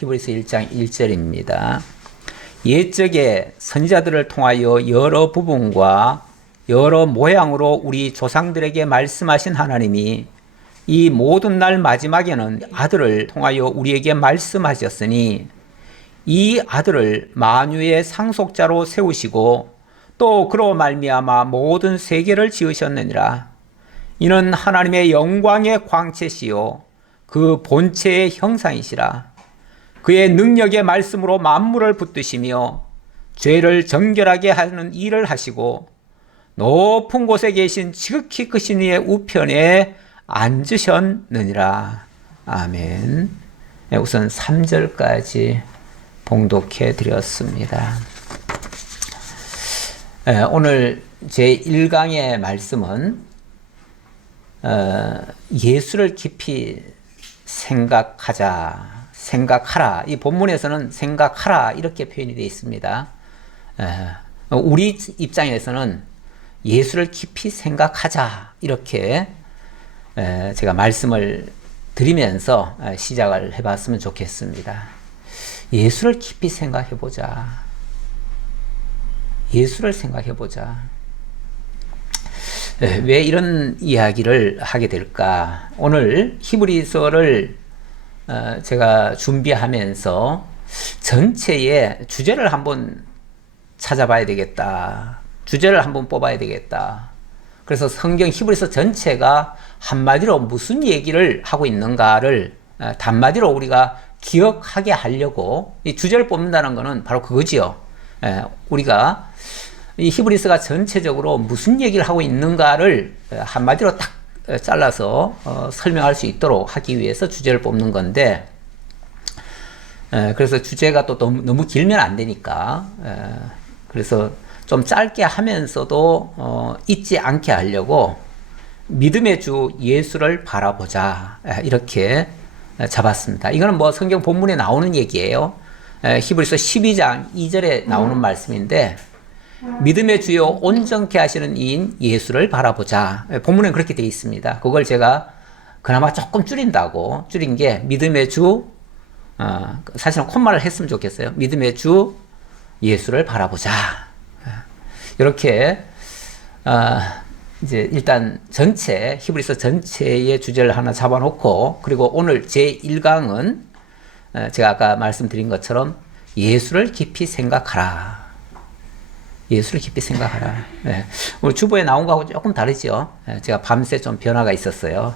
히브리서 1장 1절입니다. 옛적에 선지자들을 통하여 여러 부분과 여러 모양으로 우리 조상들에게 말씀하신 하나님이 이 모든 날 마지막에는 아들을 통하여 우리에게 말씀하셨으니 이 아들을 만유의 상속자로 세우시고 또 그로 말미암아 모든 세계를 지으셨느니라. 이는 하나님의 영광의 광채시요 그 본체의 형상이시라. 그의 능력의 말씀으로 만물을 붙드시며 죄를 정결하게 하는 일을 하시고 높은 곳에 계신 지극히 크신 이의 우편에 앉으셨느니라. 아멘. 우선 3절까지 봉독해 드렸습니다. 오늘 제1강의 말씀은 예수를 깊이 생각하라. 이 본문에서는 생각하라 이렇게 표현이 되어 있습니다. 우리 입장에서는 예수를 깊이 생각하자 이렇게 제가 말씀을 드리면서 시작을 해봤으면 좋겠습니다. 예수를 깊이 생각해보자. 예수를 생각해보자. 왜 이런 이야기를 하게 될까? 오늘 히브리서를 제가 준비하면서 전체의 주제를 한번 찾아봐야 되겠다. 주제를 한번 뽑아야 되겠다. 그래서 성경 히브리서 전체가 한마디로 무슨 얘기를 하고 있는가를 단마디로 우리가 기억하게 하려고 이 주제를 뽑는다는 것은 바로 그거지요. 우리가 이 히브리서가 전체적으로 무슨 얘기를 하고 있는가를 한마디로 딱 잘라서 설명할 수 있도록 하기 위해서 주제를 뽑는 건데, 그래서 주제가 또 너무 길면 안 되니까, 그래서 좀 짧게 하면서도 잊지 않게 하려고 믿음의 주 예수를 바라보자 이렇게 잡았습니다. 이거는 뭐 성경 본문에 나오는 얘기예요. 히브리서 12장 2절에 나오는 말씀인데, 믿음의 주요 온전케 하시는 이인 예수를 바라보자. 본문에 그렇게 되어 있습니다. 그걸 제가 그나마 조금 줄인 게 믿음의 주, 사실은 콧말을 했으면 좋겠어요. 믿음의 주 예수를 바라보자. 이렇게 이제 일단 히브리서 전체의 주제를 하나 잡아놓고, 그리고 오늘 제1강은 제가 아까 말씀드린 것처럼 예수를 깊이 생각하라. 예수를 깊이 생각하라. 오늘 주보에 나온 거하고 조금 다르죠. 제가 밤새 좀 변화가 있었어요.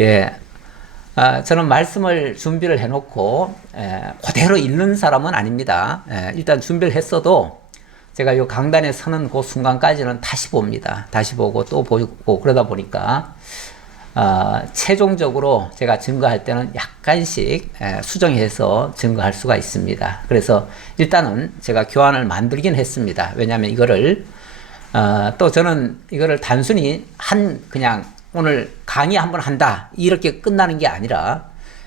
예. 저는 말씀을 준비를 해놓고 그대로 읽는 사람은 아닙니다. 일단 준비를 했어도 제가 이 강단에 서는 그 순간까지는 다시 봅니다. 다시 보고 또 보고 그러다 보니까 최종적으로 제가 증거할 때는 약간씩 수정해서 증거할 수가 있습니다. 그래서 일단은 제가 교환을 만들긴 했습니다. 왜냐하면 이거를 또 저는 이거를 단순히 그냥 오늘 강의 한번 한다 이렇게 끝나는 게 아니라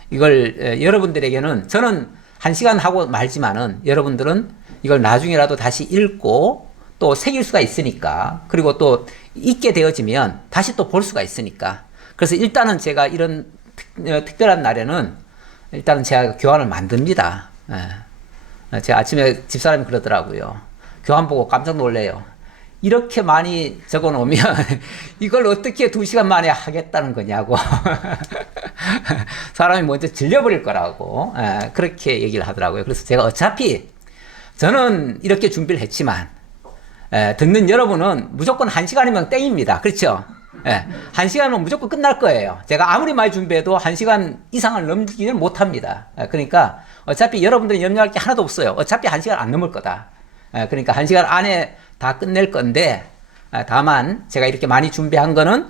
이걸 여러분들에게는 저는 1시간 하고 말지만은 여러분들은 이걸 나중에라도 다시 읽고 또 새길 수가 있으니까, 그리고 또 읽게 되어지면 다시 또 볼 수가 있으니까, 그래서 일단은 제가 이런 특별한 날에는 일단은 제가 교환을 만듭니다. 제가 아침에 집사람이 그러더라고요. 교환 보고 깜짝 놀래요. 이렇게 많이 적어 놓으면 이걸 어떻게 2시간 만에 하겠다는 거냐고. 사람이 먼저 질려버릴 거라고 그렇게 얘기를 하더라고요. 그래서 제가 어차피 저는 이렇게 준비를 했지만 듣는 여러분은 무조건 1시간이면 땡입니다. 그렇죠? 1시간은 무조건 끝날 거예요. 제가 아무리 많이 준비해도 1시간 이상을 넘기지는 못합니다. 그러니까 어차피 여러분들이 염려할 게 하나도 없어요. 어차피 1시간 안 넘을 거다. 그러니까 1시간 안에 다 끝낼 건데, 다만 제가 이렇게 많이 준비한 거는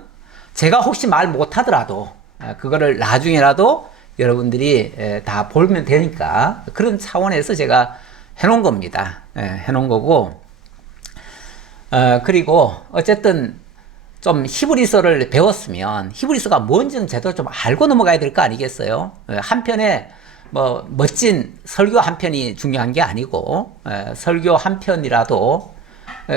제가 혹시 말 못하더라도 그거를 나중에라도 여러분들이 다 보면 되니까 그런 차원에서 제가 해놓은 겁니다. 해놓은 거고, 그리고 어쨌든 좀 히브리서를 배웠으면 히브리서가 뭔지는 제대로 좀 알고 넘어가야 될 거 아니겠어요? 한편에 뭐 멋진 설교 한 편이 중요한 게 아니고, 설교 한 편이라도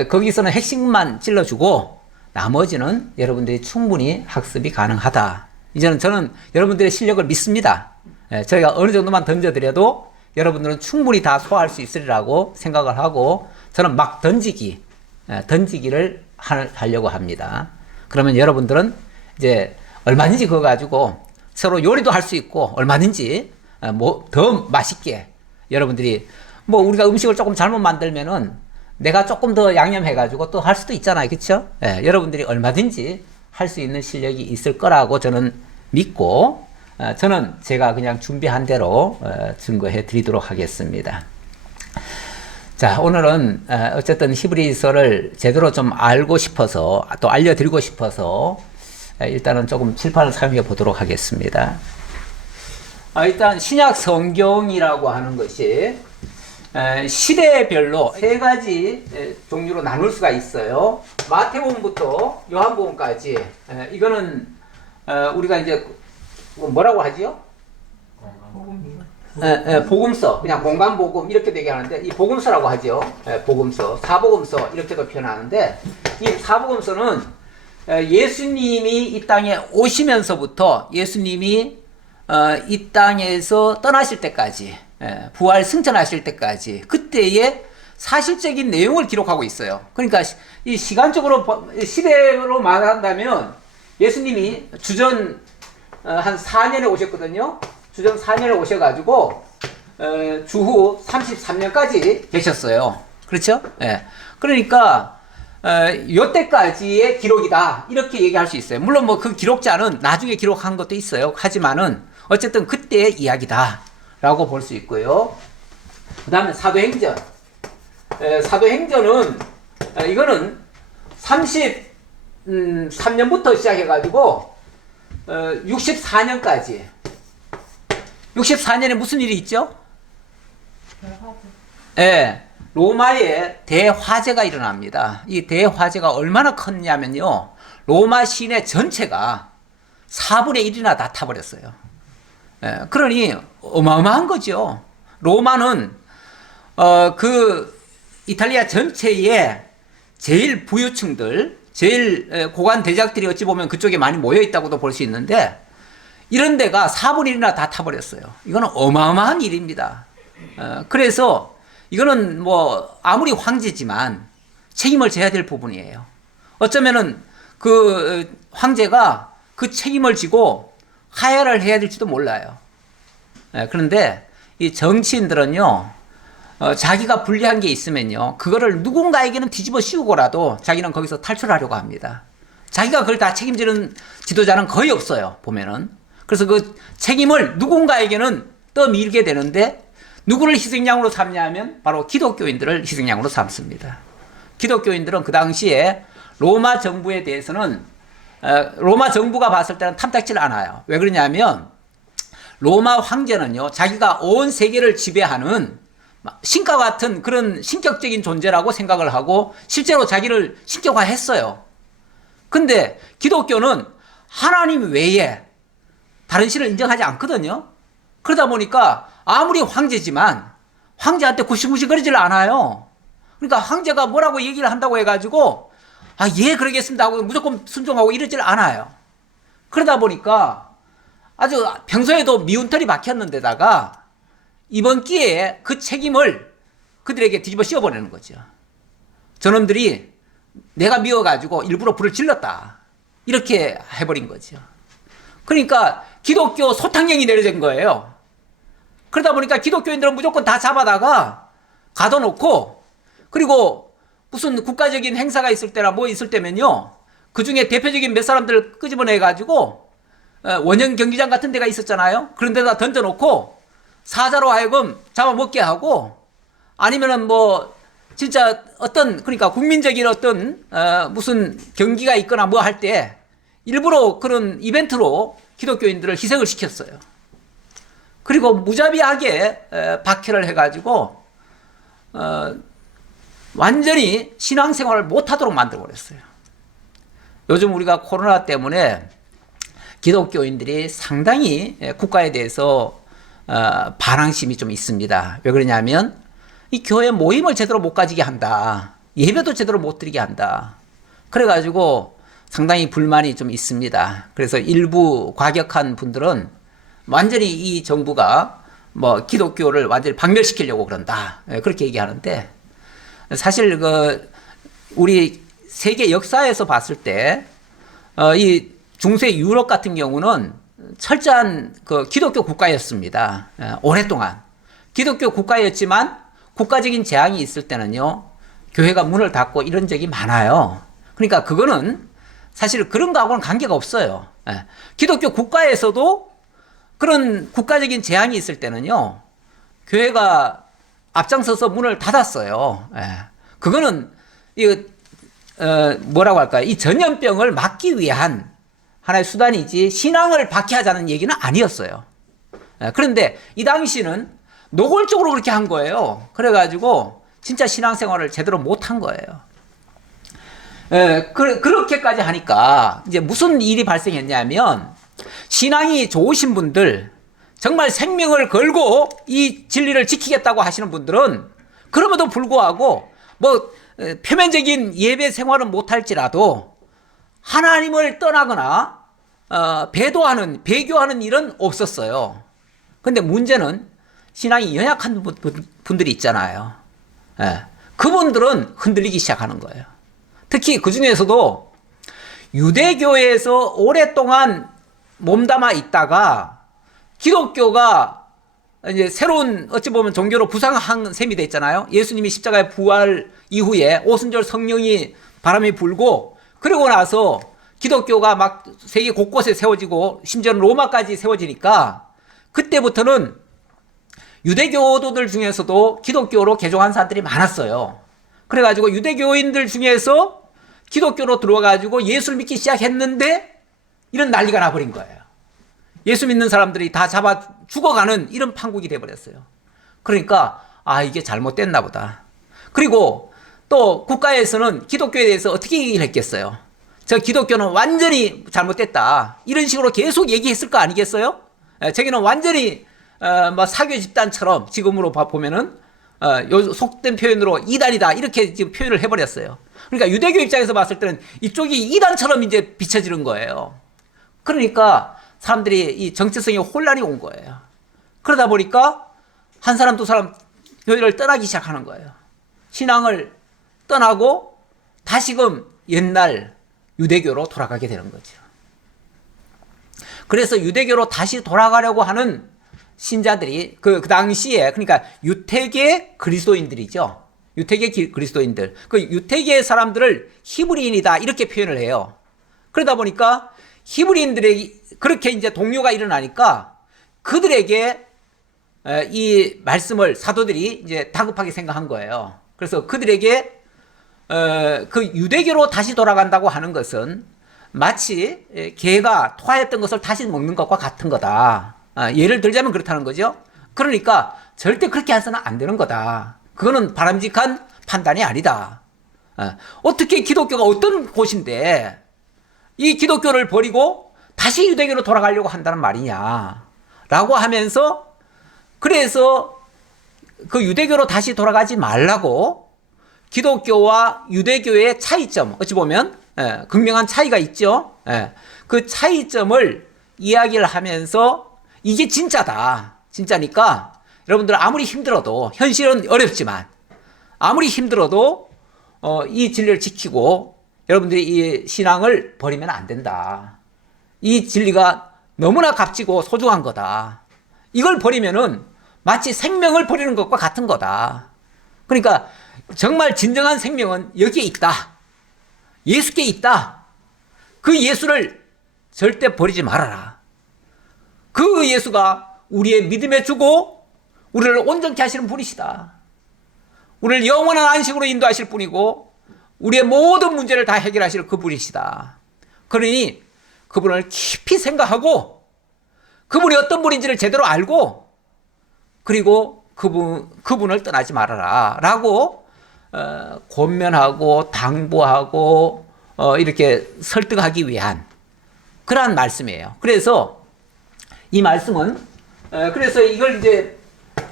거기서는 핵심만 찔러주고 나머지는 여러분들이 충분히 학습이 가능하다. 이제는 저는 여러분들의 실력을 믿습니다. 저희가 어느 정도만 던져드려도 여러분들은 충분히 다 소화할 수 있으리라고 생각을 하고 저는 막 던지기를 하려고 합니다. 그러면 여러분들은 이제 얼마든지 그거 가지고 서로 요리도 할 수 있고 얼마든지 뭐 더 맛있게 여러분들이 뭐 우리가 음식을 조금 잘못 만들면은 내가 조금 더 양념해가지고 또 할 수도 있잖아요. 그쵸? 여러분들이 얼마든지 할 수 있는 실력이 있을 거라고 저는 믿고 저는 제가 그냥 준비한 대로 증거해 드리도록 하겠습니다. 자, 오늘은 어쨌든 히브리서를 제대로 좀 알고 싶어서 또 알려드리고 싶어서 일단은 조금 칠판을 사용해 보도록 하겠습니다. 일단 신약 성경이라고 하는 것이 시대별로 세 가지 종류로 나눌 수가 있어요. 마태복음부터 요한복음까지 이거는 우리가 이제 뭐라고 하지요? 복음서, 그냥 공간복음 이렇게 되게 하는데 이 복음서라고 하죠. 복음서, 사복음서 이렇게도 표현하는데 이 사복음서는 예수님이 이 땅에 오시면서부터 예수님이 이 땅에서 떠나실 때까지 부활 승천하실 때까지 그때의 사실적인 내용을 기록하고 있어요. 그러니까 이 시간적으로 시대로 말한다면 예수님이 주전 한 4년에 오셨거든요. 주전 4년에 오셔가지고 주후 33년까지 계셨어요. 그렇죠? 그러니까 요때까지의 기록이다 이렇게 얘기할 수 있어요. 물론 뭐 그 기록자는 나중에 기록한 것도 있어요. 하지만은 어쨌든 그때의 이야기다 라고 볼 수 있고요. 그 다음에 사도행전. 사도행전은 이거는 33년부터 시작해가지고 64년까지 64년에 무슨 일이 있죠? 로마에 대화재가 일어납니다. 이 대화재가 얼마나 컸냐면요. 로마 시내 전체가 4분의 1이나 다 타버렸어요. 그러니 어마어마한 거죠. 로마는 그 이탈리아 전체에 제일 부유층들, 제일 고관 대작들이 어찌 보면 그쪽에 많이 모여 있다고도 볼 수 있는데 이런 데가 4분의 1이나 다 타버렸어요. 이거는 어마어마한 일입니다. 그래서 이거는 뭐 아무리 황제지만 책임을 져야 될 부분이에요. 어쩌면은 그 황제가 그 책임을 지고 하야를 해야 될지도 몰라요. 그런데 이 정치인들은요, 자기가 불리한 게 있으면요, 그거를 누군가에게는 뒤집어 씌우고라도 자기는 거기서 탈출하려고 합니다. 자기가 그걸 다 책임지는 지도자는 거의 없어요, 보면은. 그래서 그 책임을 누군가에게는 떠밀게 되는데, 누구를 희생양으로 삼냐면 바로 기독교인들을 희생양으로 삼습니다. 기독교인들은 그 당시에 로마 정부에 대해서는 로마 정부가 봤을 때는 탐탁질 않아요. 왜 그러냐면 로마 황제는요, 자기가 온 세계를 지배하는 신과 같은 그런 신격적인 존재라고 생각을 하고 실제로 자기를 신격화했어요. 근데 기독교는 하나님 외에 다른 신을 인정하지 않거든요. 그러다 보니까 아무리 황제지만 황제한테 구시구시거리질 않아요. 그러니까 황제가 뭐라고 얘기를 한다고 해가지고 예 그러겠습니다 하고 무조건 순종하고 이러질 않아요. 그러다 보니까 아주 평소에도 미운 털이 박혔는데다가 이번 기회에 그 책임을 그들에게 뒤집어 씌워버리는 거죠. 저놈들이 내가 미워가지고 일부러 불을 질렀다 이렇게 해버린 거죠. 그러니까 기독교 소탕령이 내려진 거예요. 그러다 보니까 기독교인들은 무조건 다 잡아다가 가둬놓고, 그리고 무슨 국가적인 행사가 있을 때나 뭐 있을 때면요, 그 중에 대표적인 몇 사람들 끄집어내가지고 원형 경기장 같은 데가 있었잖아요. 그런 데다 던져놓고 사자로 하여금 잡아먹게 하고, 아니면은 뭐 진짜 어떤, 그러니까 국민적인 어떤 무슨 경기가 있거나 뭐 할 때 일부러 그런 이벤트로 기독교인들을 희생을 시켰어요. 그리고 무자비하게 박해를 해가지고 완전히 신앙생활을 못하도록 만들어버렸어요. 요즘 우리가 코로나 때문에 기독교인들이 상당히 국가에 대해서 반항심이 좀 있습니다. 왜 그러냐면 이 교회 모임을 제대로 못 가지게 한다. 예배도 제대로 못 드리게 한다. 그래가지고 상당히 불만이 좀 있습니다. 그래서 일부 과격한 분들은 완전히 이 정부가 뭐 기독교를 완전히 박멸시키려고 그런다. 그렇게 얘기하는데 사실 우리 세계 역사에서 봤을 때 이 중세 유럽 같은 경우는 철저한 기독교 국가였습니다. 오랫동안 기독교 국가였지만 국가적인 재앙이 있을 때는요 교회가 문을 닫고 이런 적이 많아요. 그러니까 그거는 사실 그런 거하고는 관계가 없어요. 기독교 국가에서도 그런 국가적인 재앙이 있을 때는요 교회가 앞장서서 문을 닫았어요. 그거는 뭐라고 할까요? 이 전염병을 막기 위한 하나의 수단이지 신앙을 박해하자는 얘기는 아니었어요. 그런데 이 당시는 노골적으로 그렇게 한 거예요. 그래가지고 진짜 신앙생활을 제대로 못한 거예요. 그렇게까지 하니까 이제 무슨 일이 발생했냐면 신앙이 좋으신 분들, 정말 생명을 걸고 이 진리를 지키겠다고 하시는 분들은 그럼에도 불구하고 뭐 표면적인 예배 생활은 못할지라도 하나님을 떠나거나 배교하는 일은 없었어요. 근데 문제는 신앙이 연약한 분들이 있잖아요. 그분들은 흔들리기 시작하는 거예요. 특히 그 중에서도 유대교에서 오랫동안 몸담아 있다가 기독교가 이제 새로운 어찌 보면 종교로 부상한 셈이 됐잖아요. 예수님이 십자가에 부활 이후에 오순절 성령이 바람이 불고 그러고 나서 기독교가 막 세계 곳곳에 세워지고 심지어는 로마까지 세워지니까 그때부터는 유대교도들 중에서도 기독교로 개종한 사람들이 많았어요. 그래가지고 유대교인들 중에서 기독교로 들어와가지고 예수를 믿기 시작했는데 이런 난리가 나버린 거예요. 예수 믿는 사람들이 다 잡아 죽어가는 이런 판국이 돼버렸어요. 그러니까 이게 잘못됐나 보다. 그리고 또 국가에서는 기독교에 대해서 어떻게 얘기를 했겠어요? 저 기독교는 완전히 잘못됐다. 이런 식으로 계속 얘기했을 거 아니겠어요? 저기는 완전히 뭐 사교 집단처럼 지금으로 보면은 요 속된 표현으로 이단이다 이렇게 지금 표현을 해버렸어요. 그러니까 유대교 입장에서 봤을 때는 이쪽이 이단처럼 이제 비춰지는 거예요. 그러니까 사람들이 이 정체성에 혼란이 온 거예요. 그러다 보니까 한 사람 두 사람 교회를 떠나기 시작하는 거예요. 신앙을 떠나고 다시금 옛날 유대교로 돌아가게 되는 거죠. 그래서 유대교로 다시 돌아가려고 하는 신자들이 그 당시에 그러니까 유태계 그리스도인들이죠. 유태계 그리스도인들. 그 유태계 사람들을 히브리인이다 이렇게 표현을 해요. 그러다 보니까 히브리인들에게 그렇게 이제 동요가 일어나니까 그들에게 이 말씀을 사도들이 이제 다급하게 생각한 거예요. 그래서 그들에게 그 유대교로 다시 돌아간다고 하는 것은 마치 개가 토하였던 것을 다시 먹는 것과 같은 거다. 예를 들자면 그렇다는 거죠. 그러니까 절대 그렇게 해서는 안 되는 거다. 그거는 바람직한 판단이 아니다. 어떻게 기독교가 어떤 곳인데 이 기독교를 버리고 다시 유대교로 돌아가려고 한다는 말이냐 라고 하면서 그래서 그 유대교로 다시 돌아가지 말라고 기독교와 유대교의 차이점 어찌 보면 극명한 차이가 있죠. 그 차이점을 이야기를 하면서 이게 진짜다. 진짜니까 여러분들 아무리 힘들어도 현실은 어렵지만 아무리 힘들어도 이 진리를 지키고 여러분들이 이 신앙을 버리면 안 된다. 이 진리가 너무나 값지고 소중한 거다. 이걸 버리면은 마치 생명을 버리는 것과 같은 거다. 그러니까 정말 진정한 생명은 여기에 있다. 예수께 있다. 그 예수를 절대 버리지 말아라. 그 예수가 우리의 믿음에 주고 우리를 온전케 하시는 분이시다. 우리를 영원한 안식으로 인도하실 분이고 우리의 모든 문제를 다 해결하실 그분이시다. 그러니 그분을 깊이 생각하고 그분이 어떤 분인지를 제대로 알고 그리고 그분을 떠나지 말아라 라고 권면하고 당부하고 이렇게 설득하기 위한 그러한 말씀이에요. 그래서 이 말씀은 그래서 이걸 이제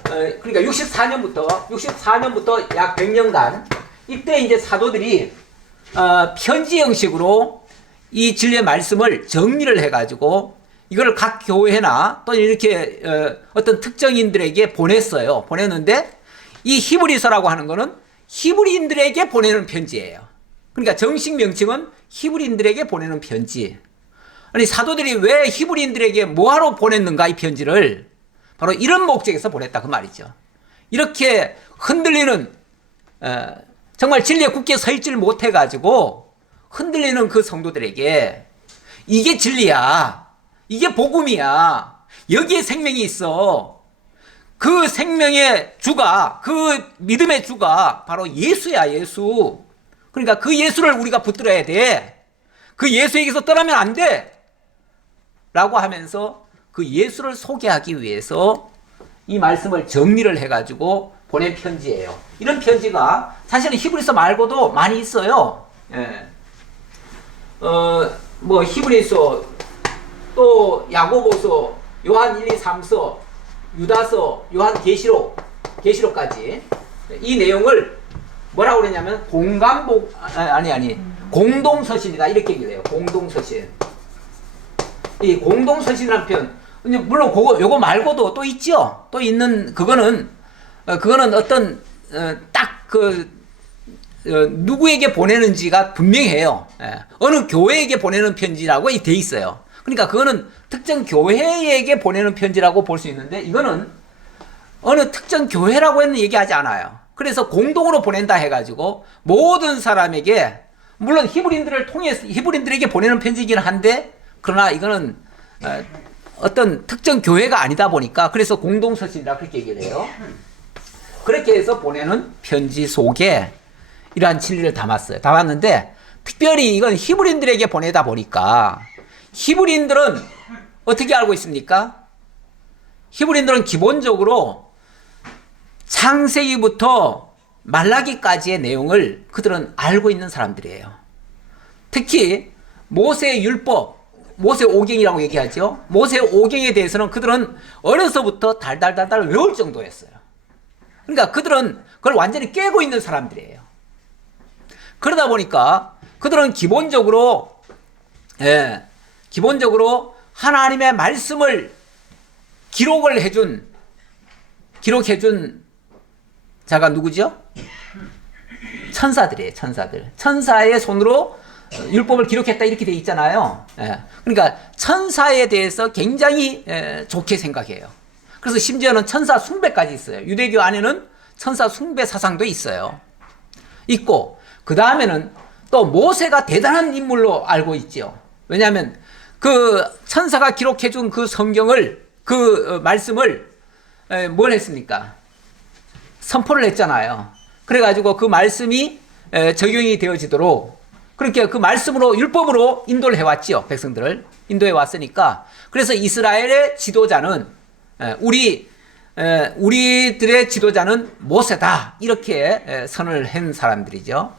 그러니까 64년부터 약 100년간 이때 이제 사도들이 편지 형식으로 이 진리의 말씀을 정리를 해가지고 이거를 각 교회나 또 이렇게 어떤 특정인들에게 보냈어요. 보냈는데 이 히브리서라고 하는 거는 히브리인들에게 보내는 편지예요. 그러니까 정식 명칭은 히브리인들에게 보내는 편지. 아니 사도들이 왜 히브리인들에게 뭐하러 보냈는가 이 편지를 바로 이런 목적에서 보냈다 그 말이죠. 이렇게 흔들리는 정말 진리에 굳게 서 있지를 못해가지고 흔들리는 그 성도들에게 이게 진리야, 이게 복음이야, 여기에 생명이 있어, 그 생명의 주가, 그 믿음의 주가 바로 예수야, 예수. 그러니까 그 예수를 우리가 붙들어야 돼. 그 예수에게서 떠나면 안 돼 라고 하면서 그 예수를 소개하기 위해서 이 말씀을 정리를 해가지고 보낸 편지예요. 이런 편지가 사실은 히브리서 말고도 많이 있어요. 예. 뭐 히브리서, 또 야고보서, 요한 1, 2, 3서, 유다서, 요한 계시록까지 이 내용을 뭐라고 그러냐면 공동서신이다 이렇게 얘기를 해요. 공동서신. 이 공동서신이라는 표현, 물론 요거 말고도 또 있죠. 또 있는 그거는 어떤 누구에게 보내는지가 분명해요. 예. 어느 교회에게 보내는 편지라고 돼 있어요. 그러니까 그거는 특정 교회에게 보내는 편지라고 볼 수 있는데 이거는 어느 특정 교회라고 얘기하지 않아요. 그래서 공동으로 보낸다 해가지고 모든 사람에게, 물론 히브리인들에게 보내는 편지이긴 한데 그러나 이거는 어떤 특정 교회가 아니다 보니까 그래서 공동서신이라 그렇게 얘기를 해요. 그렇게 해서 보내는 편지 속에 이러한 진리를 담았는데 특별히 이건 히브리인들에게 보내다 보니까 히브리인들은 어떻게 알고 있습니까? 히브리인들은 기본적으로 창세기부터 말라기까지의 내용을 그들은 알고 있는 사람들이에요. 특히 모세의 율법, 모세 오경이라고 얘기하죠. 모세 오경에 대해서는 그들은 어려서부터 달달달달 외울 정도였어요. 그러니까 그들은 그걸 완전히 깨고 있는 사람들이에요. 그러다 보니까 그들은 기본적으로 하나님의 말씀을 기록해준 자가 누구죠? 천사들이에요. 천사의 손으로 율법을 기록했다 이렇게 돼 있잖아요. 그러니까 천사에 대해서 굉장히 좋게 생각해요. 그래서 심지어는 천사 숭배까지 있어요. 유대교 안에는 천사 숭배 사상도 있고 그 다음에는 또 모세가 대단한 인물로 알고 있죠. 왜냐하면 그 천사가 기록해준 그 성경을, 그 말씀을 뭘 했습니까? 선포를 했잖아요. 그래가지고 그 말씀이 적용이 되어지도록 그렇게 그 말씀으로, 율법으로 인도를 해왔지요. 백성들을 인도해 왔으니까. 그래서 이스라엘의 지도자는 우리들의 지도자는 모세다 이렇게 선을 한 사람들이죠.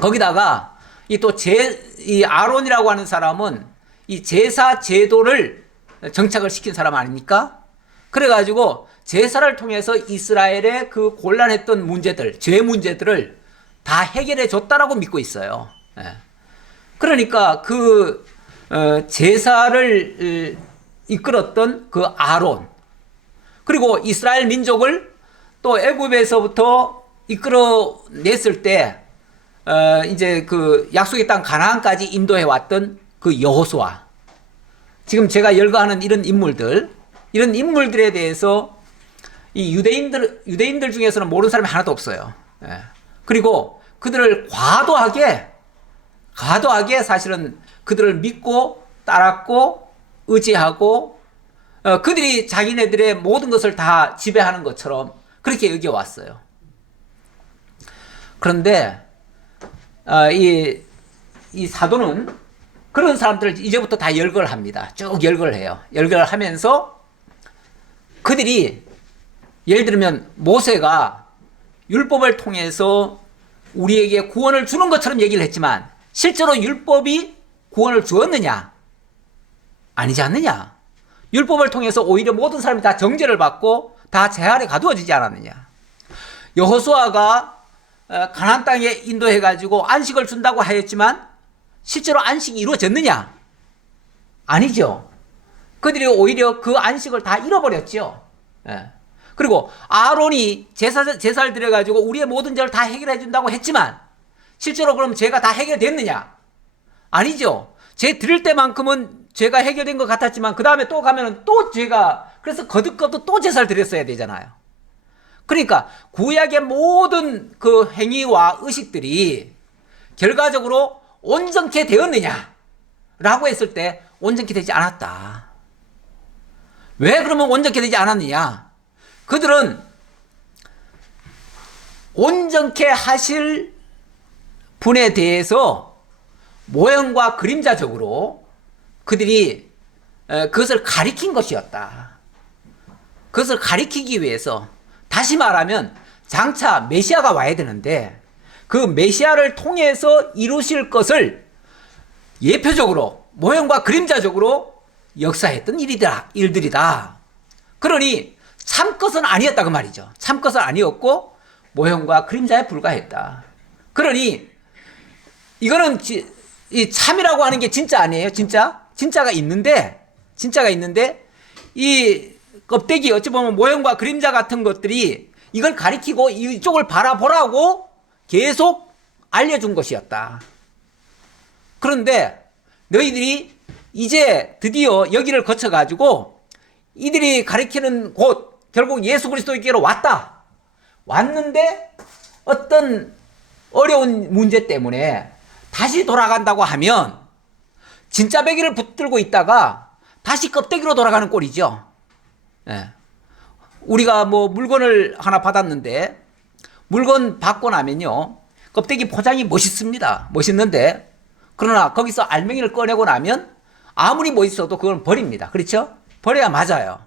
거기다가 이 아론이라고 하는 사람은 이 제사 제도를 정착을 시킨 사람 아닙니까? 그래가지고 제사를 통해서 이스라엘의 그 곤란했던 문제들, 죄 문제들을 다 해결해 줬다라고 믿고 있어요. 그러니까 그 제사를 이끌었던 그 아론, 그리고 이스라엘 민족을 또 애굽에서부터 이끌어냈을 때 이제 그 약속의 땅 가나안까지 인도해 왔던 그 여호수아, 지금 제가 열거하는 이런 인물들에 대해서 이 유대인들 중에서는 모르는 사람이 하나도 없어요. 그리고 그들을 과도하게 사실은 그들을 믿고 따랐고 의지하고 그들이 자기네들의 모든 것을 다 지배하는 것처럼 그렇게 여겨왔어요. 그런데 이 사도는 그런 사람들을 이제부터 다 열거를 합니다. 쭉 열거를 해요. 열거를 하면서 그들이 예를 들면 모세가 율법을 통해서 우리에게 구원을 주는 것처럼 얘기를 했지만 실제로 율법이 구원을 주었느냐? 아니지 않느냐? 율법을 통해서 오히려 모든 사람이 다 정죄를 받고 다 재활에 가두어지지 않았느냐? 여호수아가 가나안 땅에 인도해가지고 안식을 준다고 하였지만 실제로 안식이 이루어졌느냐? 아니죠. 그들이 오히려 그 안식을 다 잃어버렸죠. 예. 그리고 아론이 제사를 드려가지고 우리의 모든 죄를 다 해결해 준다고 했지만 실제로 그럼 죄가 다 해결됐느냐? 아니죠. 죄 드릴 때만큼은 죄가 해결된 것 같았지만 그 다음에 또 가면은 또 죄가, 그래서 거듭거듭 또 제사를 드렸어야 되잖아요. 그러니까 구약의 모든 그 행위와 의식들이 결과적으로 온전케 되었느냐? 라고 했을 때 온전케 되지 않았다. 왜 그러면 온전케 되지 않았느냐? 그들은 온전케 하실 분에 대해서 모형과 그림자적으로 그들이 그것을 가리킨 것이었다. 그것을 가리키기 위해서, 다시 말하면 장차 메시아가 와야 되는데 그 메시아를 통해서 이루실 것을 예표적으로 모형과 그림자적으로 역사했던 일들이다. 그러니 참것은 아니었다 그 말이죠. 참것은 아니었고 모형과 그림자에 불과했다. 그러니 이거는 이 참이라고 하는 게 진짜 아니에요. 진짜가 있는데 이 껍데기, 어찌 보면 모형과 그림자 같은 것들이 이걸 가리키고 이쪽을 바라보라고 계속 알려준 것이었다. 그런데 너희들이 이제 드디어 여기를 거쳐가지고 이들이 가리키는 곳, 결국 예수 그리스도께로 왔는데 어떤 어려운 문제 때문에 다시 돌아간다고 하면 진짜 베개를 붙들고 있다가 다시 껍데기로 돌아가는 꼴이죠. 예. 우리가 뭐 물건을 하나 받았는데 물건 받고 나면요, 껍데기 포장이 멋있습니다. 멋있는데 그러나 거기서 알맹이를 꺼내고 나면 아무리 멋있어도 그건 버립니다. 그렇죠? 버려야 맞아요.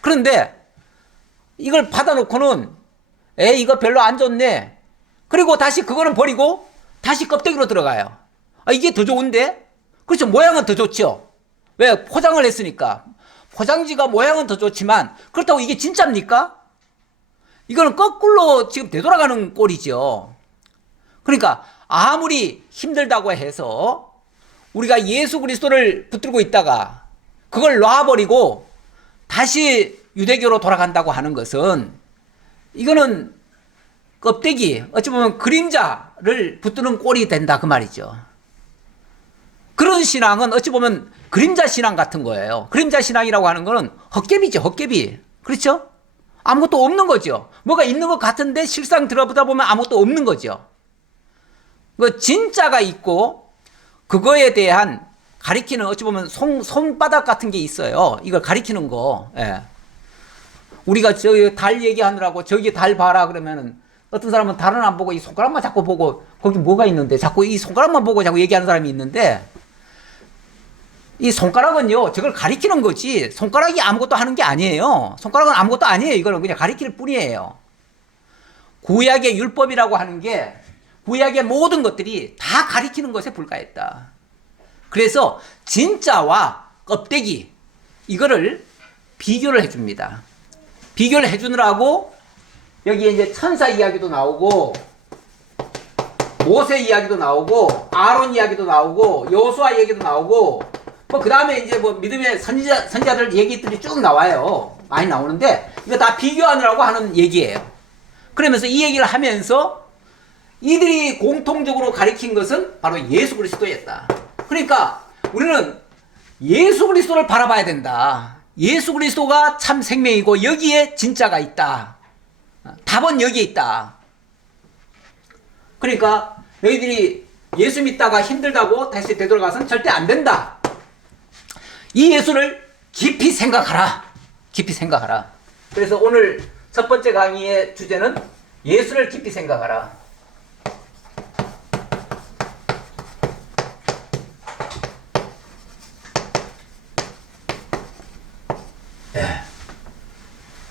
그런데 이걸 받아놓고는 이거 별로 안 좋네. 그리고 다시 그거는 버리고 다시 껍데기로 들어가요. 이게 더 좋은데? 그렇죠. 모양은 더 좋죠. 왜? 포장을 했으니까. 포장지가 모양은 더 좋지만 그렇다고 이게 진짜입니까? 이거는 거꾸로 지금 되돌아가는 꼴이죠. 그러니까 아무리 힘들다고 해서 우리가 예수 그리스도를 붙들고 있다가 그걸 놔버리고 다시 유대교로 돌아간다고 하는 것은, 이거는 껍데기, 어찌 보면 그림자를 붙드는 꼴이 된다 그 말이죠. 그런 신앙은 어찌 보면 그림자 신앙 같은 거예요. 그림자 신앙이라고 하는 거는 헛개비죠, 헛개비. 그렇죠? 아무것도 없는 거죠. 뭐가 있는 것 같은데 실상 들어보다 보면 아무것도 없는 거죠. 그 진짜가 있고 그거에 대한 가리키는, 어찌 보면 손바닥 같은 게 있어요. 이걸 가리키는 거. 예. 우리가 저기 달 얘기하느라고 저기 달 봐라 그러면은 어떤 사람은 달은 안 보고 이 손가락만 자꾸 보고 거기 뭐가 있는데 자꾸 이 손가락만 보고 자꾸 얘기하는 사람이 있는데, 이 손가락은요, 저걸 가리키는 거지 손가락이 아무것도 하는 게 아니에요. 손가락은 아무것도 아니에요. 이거는 그냥 가리킬 뿐이에요. 구약의 율법이라고 하는 게 구약의 모든 것들이 다 가리키는 것에 불과했다. 그래서 진짜와 껍데기, 이거를 비교를 해줍니다. 비교를 해주느라고 여기에 이제 천사 이야기도 나오고 모세 이야기도 나오고 아론 이야기도 나오고 여호수아 얘기도 나오고 뭐 그 다음에 이제 뭐 믿음의 선지자들 얘기들이 쭉 나와요. 많이 나오는데 이거 다 비교하느라고 하는 얘기예요. 그러면서 이 얘기를 하면서 이들이 공통적으로 가리킨 것은 바로 예수 그리스도였다. 그러니까 우리는 예수 그리스도를 바라봐야 된다. 예수 그리스도가 참 생명이고 여기에 진짜가 있다. 답은 여기에 있다. 그러니까 너희들이 예수 믿다가 힘들다고 다시 되돌아가서는 절대 안 된다. 이 예수를 깊이 생각하라. 깊이 생각하라. 그래서 오늘 첫 번째 강의의 주제는 예수를 깊이 생각하라.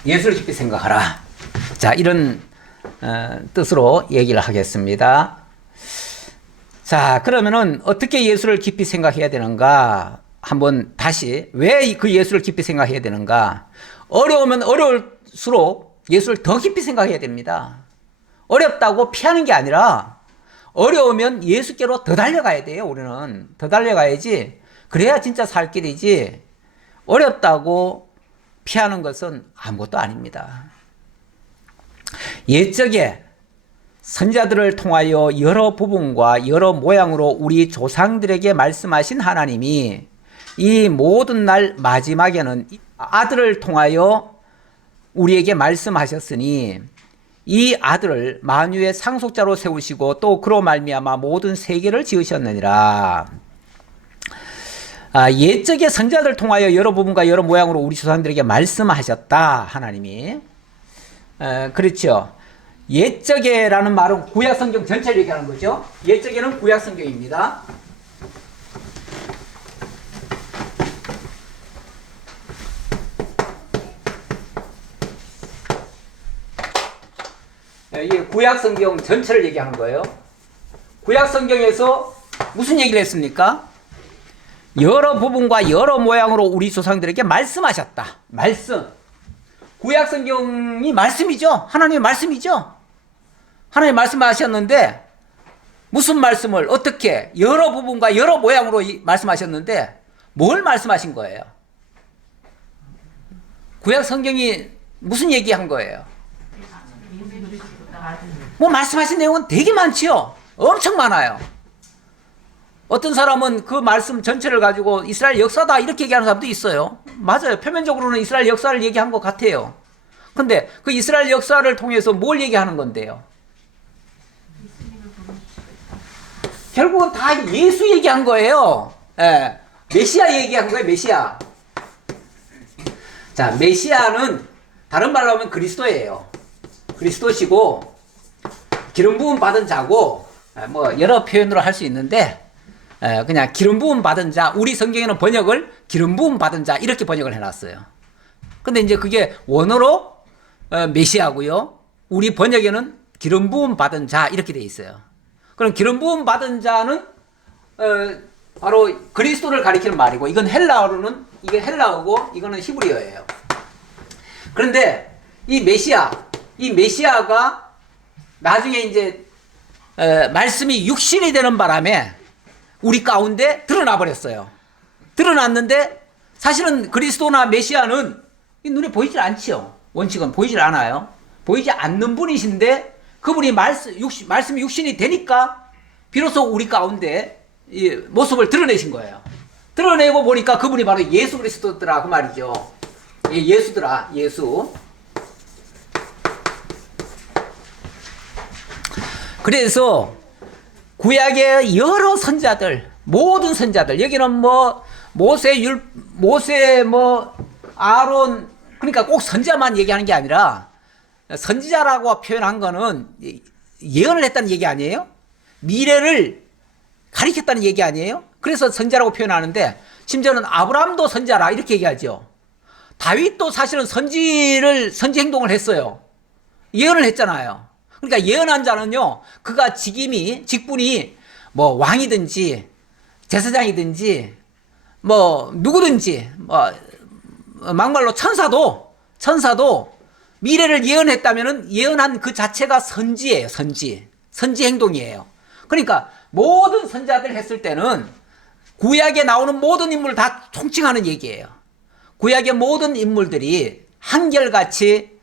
예수를 깊이 생각하라. 자, 이런 뜻으로 얘기를 하겠습니다. 자, 그러면은 어떻게 예수를 깊이 생각해야 되는가? 한번 다시 왜 그 예수를 깊이 생각해야 되는가? 어려우면 어려울수록 예수를 더 깊이 생각해야 됩니다. 어렵다고 피하는 게 아니라 어려우면 예수께로 더 달려가야 돼요. 우리는 더 달려가야지. 그래야 진짜 살 길이지. 어렵다고 피하는 것은 아무것도 아닙니다. 옛적에 선자들을 통하여 여러 부분과 여러 모양으로 우리 조상들에게 말씀하신 하나님이 이 모든 날 마지막에는 아들을 통하여 우리에게 말씀하셨으니 이 아들을 만유의 상속자로 세우시고 또 그로 말미암아 모든 세계를 지으셨느니라. 옛적의 선자들 통하여 여러 부분과 여러 모양으로 우리 조상들에게 말씀하셨다. 하나님이. 그렇죠. 옛적에라는 말은 구약성경 전체를 얘기하는 거죠. 옛적에는 구약성경입니다. 이게 구약성경 전체를 얘기하는 거예요. 구약성경에서 무슨 얘기를 했습니까? 여러 부분과 여러 모양으로 우리 조상들에게 말씀하셨다. 말씀. 구약성경이 말씀이죠. 하나님의 말씀이죠. 하나님 말씀하셨는데 무슨 말씀을 어떻게 여러 부분과 여러 모양으로 말씀하셨는데 뭘 말씀하신 거예요? 구약성경이 무슨 얘기한 거예요? 뭐 말씀하신 내용은 되게 많지요. 엄청 많아요. 어떤 사람은 그 말씀 전체를 가지고 이스라엘 역사다 이렇게 얘기하는 사람도 있어요. 맞아요. 표면적으로는 이스라엘 역사를 얘기한 것 같아요. 근데 그 이스라엘 역사를 통해서 뭘 얘기하는 건데요? 결국은 다 예수 얘기한 거예요. 예. 메시아 얘기한 거예요. 메시아. 자, 메시아는 다른 말로 하면 그리스도예요. 그리스도시고 기름 부음 받은 자고 뭐 여러 표현으로 할 수 있는데 그냥 기름 부음 받은 자, 우리 성경에는 번역을 기름 부음 받은 자 이렇게 번역을 해놨어요. 근데 이제 그게 원어로 메시아고요. 우리 번역에는 기름 부음 받은 자 이렇게 돼 있어요. 그럼 기름 부음 받은 자는 바로 그리스도를 가리키는 말이고 이건 헬라어로는 이게 헬라어고 이거는 히브리어예요. 그런데 이 메시아가 나중에 이제 말씀이 육신이 되는 바람에 우리 가운데 드러나 버렸어요. 드러났는데 사실은 그리스도나 메시아는 눈에 보이질 않지요. 원칙은 보이질 않아요. 보이지 않는 분이신데 그분이 말씀이 육신이 되니까 비로소 우리 가운데 이 모습을 드러내신 거예요. 드러내고 보니까 그분이 바로 예수 그리스도더라 그 말이죠. 예수더라. 예수. 그래서 구약의 여러 선자들, 모든 선자들, 여기는 뭐 모세 뭐 아론, 그러니까 꼭 선자만 얘기하는 게 아니라 선지자라고 표현한 거는 예언을 했다는 얘기 아니에요? 미래를 가리켰다는 얘기 아니에요? 그래서 선자라고 표현하는데 심지어는 아브라함도 선자라 이렇게 얘기하죠. 다윗도 사실은 선지 행동을 했어요. 예언을 했잖아요. 그러니까 예언한 자는요, 그가 직분이 뭐 왕이든지 제사장이든지 뭐 누구든지 뭐 막말로 천사도 미래를 예언했다면은 예언한 그 자체가 선지예요. 선지 행동이에요. 그러니까 모든 선자들 했을 때는 구약에 나오는 모든 인물을 다 총칭하는 얘기예요. 구약의 모든 인물들이 한결같이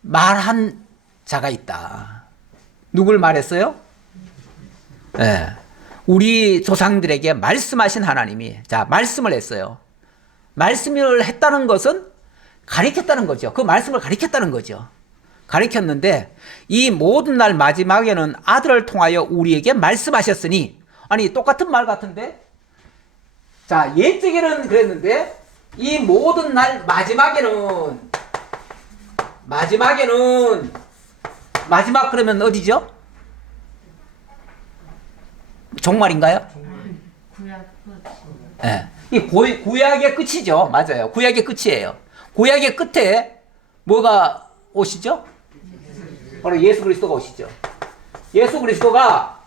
말한 자가 있다. 누굴 말했어요? 네. 우리 조상들에게 말씀하신 하나님이 말씀을 했어요. 말씀을 했다는 것은 가리켰다는 거죠. 그 말씀을 가리켰다는 거죠. 가리켰는데 이 모든 날 마지막에는 아들을 통하여 우리에게 말씀하셨으니, 아니 똑같은 말 같은데, 옛적에는 그랬는데 이 모든 날 마지막에는 마지막 그러면 어디죠? 종말인가요? 구약 끝. 네. 이 구약의 끝이죠. 맞아요. 구약의 끝이에요. 구약의 끝에 뭐가 오시죠? 바로 예수 그리스도가 오시죠. 예수 그리스도가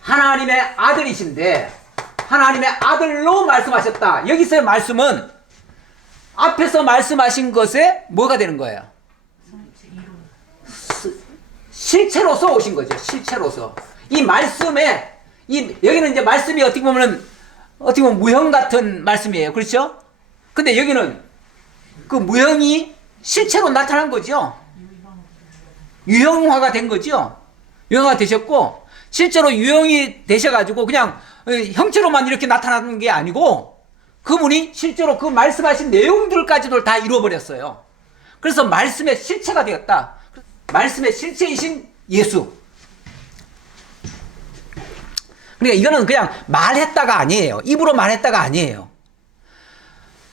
하나님의 아들이신데 하나님의 아들로 말씀하셨다. 여기서의 말씀은 앞에서 말씀하신 것에 뭐가 되는 거예요? 실체로서 오신 거죠. 실체로서. 이 말씀에 여기는 이제 말씀이 어떻게 보면 무형 같은 말씀이에요. 그렇죠? 근데 여기는 그 무형이 실체로 나타난 거죠. 유형화가 된 거죠. 유형화 되셨고, 실제로 유형이 되셔가지고 그냥 형체로만 이렇게 나타나는 게 아니고 그분이 실제로 그 말씀하신 내용들까지도 다 이루어버렸어요. 그래서 말씀의 실체가 되었다. 말씀의 실체이신 예수. 그러니까 이거는 그냥 말했다가 아니에요. 입으로 말했다가 아니에요.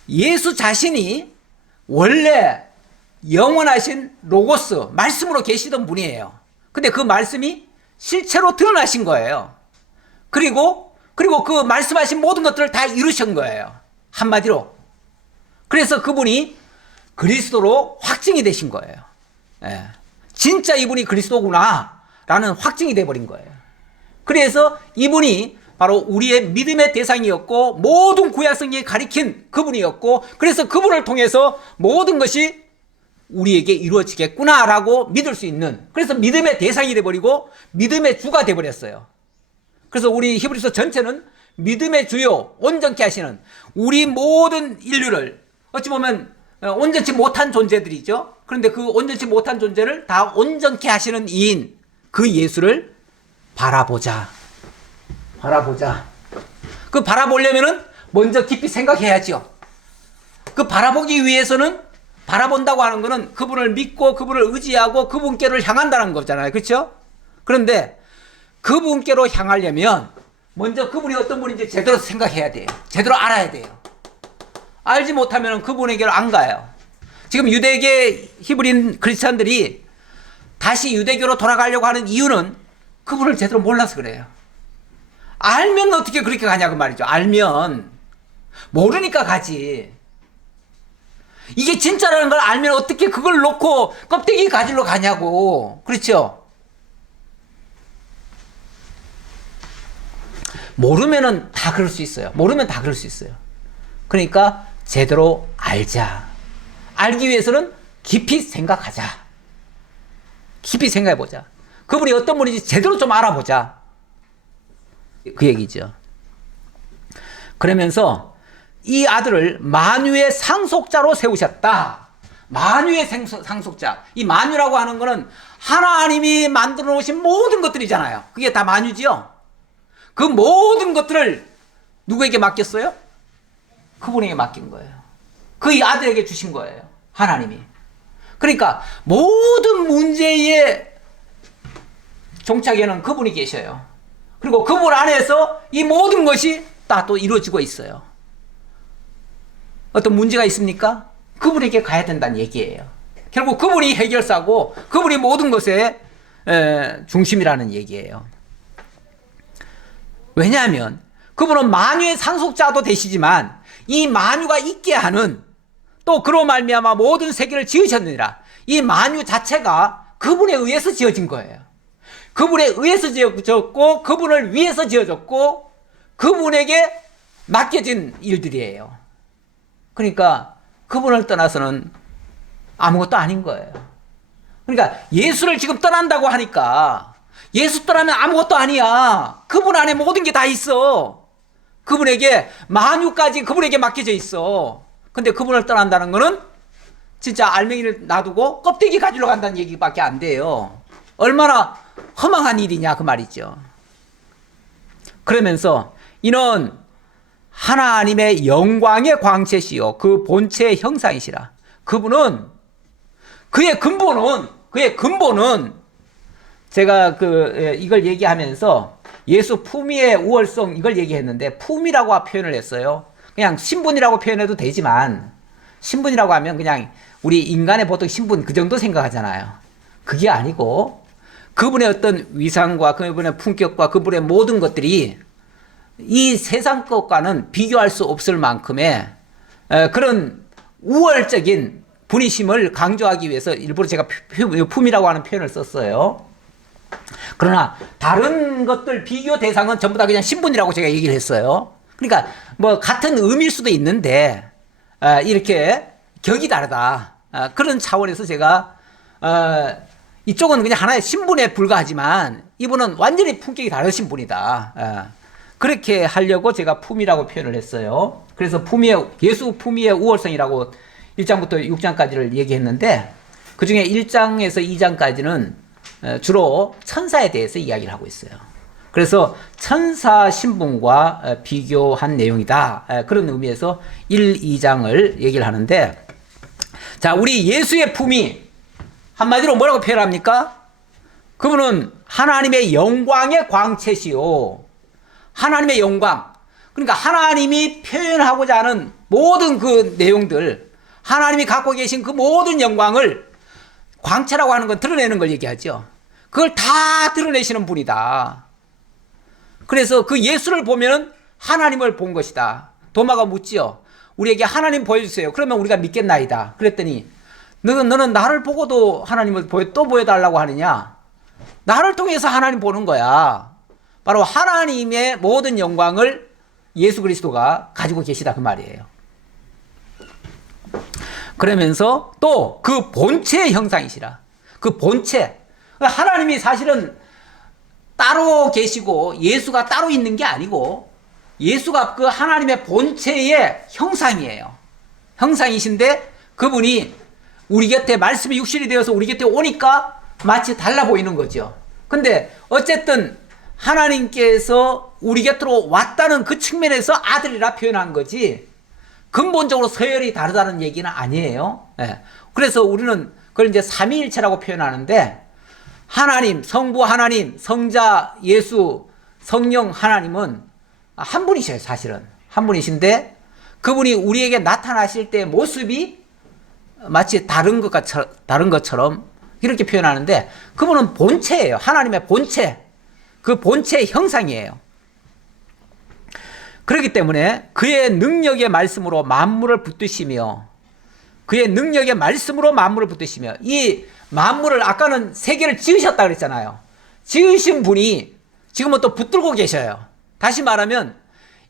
예수 자신이 원래 영원하신 로고스, 말씀으로 계시던 분이에요. 근데 그 말씀이 실체로 드러나신 거예요. 그리고 그 말씀하신 모든 것들을 다 이루신 거예요. 한마디로. 그래서 그분이 그리스도로 확증이 되신 거예요. 예. 진짜 이분이 그리스도구나 라는 확증이 돼버린 거예요. 그래서 이분이 바로 우리의 믿음의 대상이었고 모든 구약성경이 가리킨 그분이었고, 그래서 그분을 통해서 모든 것이 우리에게 이루어지겠구나라고 믿을 수 있는, 그래서 믿음의 대상이 돼버리고 믿음의 주가 돼버렸어요. 그래서 우리 히브리서 전체는 믿음의 주요 온전케 하시는, 우리 모든 인류를 어찌 보면 온전치 못한 존재들이죠. 그런데 그 온전치 못한 존재를 다 온전케 하시는 이인 그 예수를 바라보자. 그 바라보려면은 먼저 깊이 생각해야죠. 그 바라보기 위해서는, 바라본다고 하는 거는 그분을 믿고 그분을 의지하고 그분께로 향한다는 거잖아요. 그렇죠? 그런데 그분께로 향하려면 먼저 그분이 어떤 분인지 제대로 생각해야 돼요. 제대로 알아야 돼요. 알지 못하면 그분에게로 안 가요. 지금 유대계 히브리인 크리스찬들이 다시 유대교로 돌아가려고 하는 이유는 그분을 제대로 몰라서 그래요. 알면 어떻게 그렇게 가냐고 말이죠. 알면. 모르니까 가지. 이게 진짜라는 걸 알면 어떻게 그걸 놓고 껍데기 가지러 가냐고. 그렇죠? 모르면은 다 그럴 수 있어요. 모르면 다 그럴 수 있어요. 그러니까 제대로 알자. 알기 위해서는 깊이 생각하자. 깊이 생각해보자. 그분이 어떤 분인지 제대로 좀 알아보자. 그 얘기죠. 그러면서 이 아들을 만유의 상속자로 세우셨다. 만유의 상속자. 이 만유라고 하는 거는 하나님이 만들어 놓으신 모든 것들이잖아요. 그게 다 만유지요. 그 모든 것들을 누구에게 맡겼어요? 그분에게 맡긴 거예요. 그 아들에게 주신 거예요. 하나님이. 그러니까 모든 문제의 종착에는 그분이 계셔요. 그리고 그분 안에서 이 모든 것이 다 또 이루어지고 있어요. 어떤 문제가 있습니까? 그분에게 가야 된다는 얘기예요. 결국 그분이 해결사고 그분이 모든 것의 중심이라는 얘기예요. 왜냐하면 그분은 만유의 상속자도 되시지만 이 만유가 있게 하는, 또 그로 말미암아 모든 세계를 지으셨느니라. 이 만유 자체가 그분에 의해서 지어진 거예요. 그분에 의해서 지어졌고 그분을 위해서 지어졌고 그분에게 맡겨진 일들이에요. 그러니까 그분을 떠나서는 아무것도 아닌 거예요. 그러니까 예수를 지금 떠난다고 하니까 예수 떠나면 아무것도 아니야. 그분 안에 모든 게 다 있어. 그분에게 만유까지 그분에게 맡겨져 있어. 근데 그분을 떠난다는 거는 진짜 알맹이를 놔두고 껍데기 가지러 간다는 얘기밖에 안 돼요. 얼마나 허망한 일이냐 그 말이죠. 그러면서 이는 하나님의 영광의 광채시요 그 본체의 형상이시라. 그분은 그의 근본은 제가 이걸 얘기하면서 예수 품위의 우월성 이걸 얘기했는데 품위라고 표현을 했어요. 그냥 신분이라고 표현해도 되지만 신분이라고 하면 그냥 우리 인간의 보통 신분 그 정도 생각하잖아요. 그게 아니고 그분의 어떤 위상과 그분의 품격과 그분의 모든 것들이 이 세상 것과는 비교할 수 없을 만큼의 그런 우월적인 분이심을 강조하기 위해서 일부러 제가 품이라고 하는 표현을 썼어요. 그러나 다른 것들 비교 대상은 전부 다 그냥 신분이라고 제가 얘기를 했어요. 그러니까 뭐 같은 의미일 수도 있는데 이렇게 격이 다르다. 그런 차원에서 제가 이쪽은 그냥 하나의 신분에 불과하지만 이분은 완전히 품격이 다르신 분이다. 그렇게 하려고 제가 품이라고 표현을 했어요. 그래서 예수 품위의 우월성이라고 1장부터 6장까지를 얘기했는데, 그 중에 1장에서 2장까지는 주로 천사에 대해서 이야기를 하고 있어요. 그래서 천사 신분과 비교한 내용이다. 그런 의미에서 1, 2장을 얘기를 하는데, 자, 우리 예수의 품위, 한마디로 뭐라고 표현합니까? 그분은 하나님의 영광의 광채시요. 하나님의 영광. 그러니까 하나님이 표현하고자 하는 모든 그 내용들, 하나님이 갖고 계신 그 모든 영광을, 광채라고 하는 건 드러내는 걸 얘기하죠. 그걸 다 드러내시는 분이다. 그래서 그 예수를 보면은 하나님을 본 것이다. 도마가 묻지요. 우리에게 하나님 보여주세요. 그러면 우리가 믿겠나이다. 그랬더니 너는 나를 보고도 하나님을 또 보여달라고 하느냐? 나를 통해서 하나님 보는 거야. 바로 하나님의 모든 영광을 예수 그리스도가 가지고 계시다 그 말이에요. 그러면서 또 그 본체의 형상이시라. 그 본체. 하나님이 사실은 따로 계시고 예수가 따로 있는 게 아니고 예수가 그 하나님의 본체의 형상이에요. 형상이신데 그분이 우리 곁에 말씀이 육신이 되어서 우리 곁에 오니까 마치 달라 보이는 거죠. 근데 어쨌든 하나님께서 우리 곁으로 왔다는 그 측면에서 아들이라 표현한 거지 근본적으로 서열이 다르다는 얘기는 아니에요. 예. 그래서 우리는 그걸 이제 삼위일체라고 표현하는데 하나님, 성부 하나님, 성자 예수, 성령 하나님은 한 분이셔요. 사실은 한 분이신데 그분이 우리에게 나타나실 때 모습이 마치 다른 것처럼 이렇게 표현하는데 그분은 본체예요. 하나님의 본체, 그 본체의 형상이에요. 그렇기 때문에 그의 능력의 말씀으로 만물을 붙드시며 그의 능력의 말씀으로 만물을 붙드시며 이 만물을 아까는 세계를 지으셨다 그랬잖아요. 지으신 분이 지금은 또 붙들고 계셔요. 다시 말하면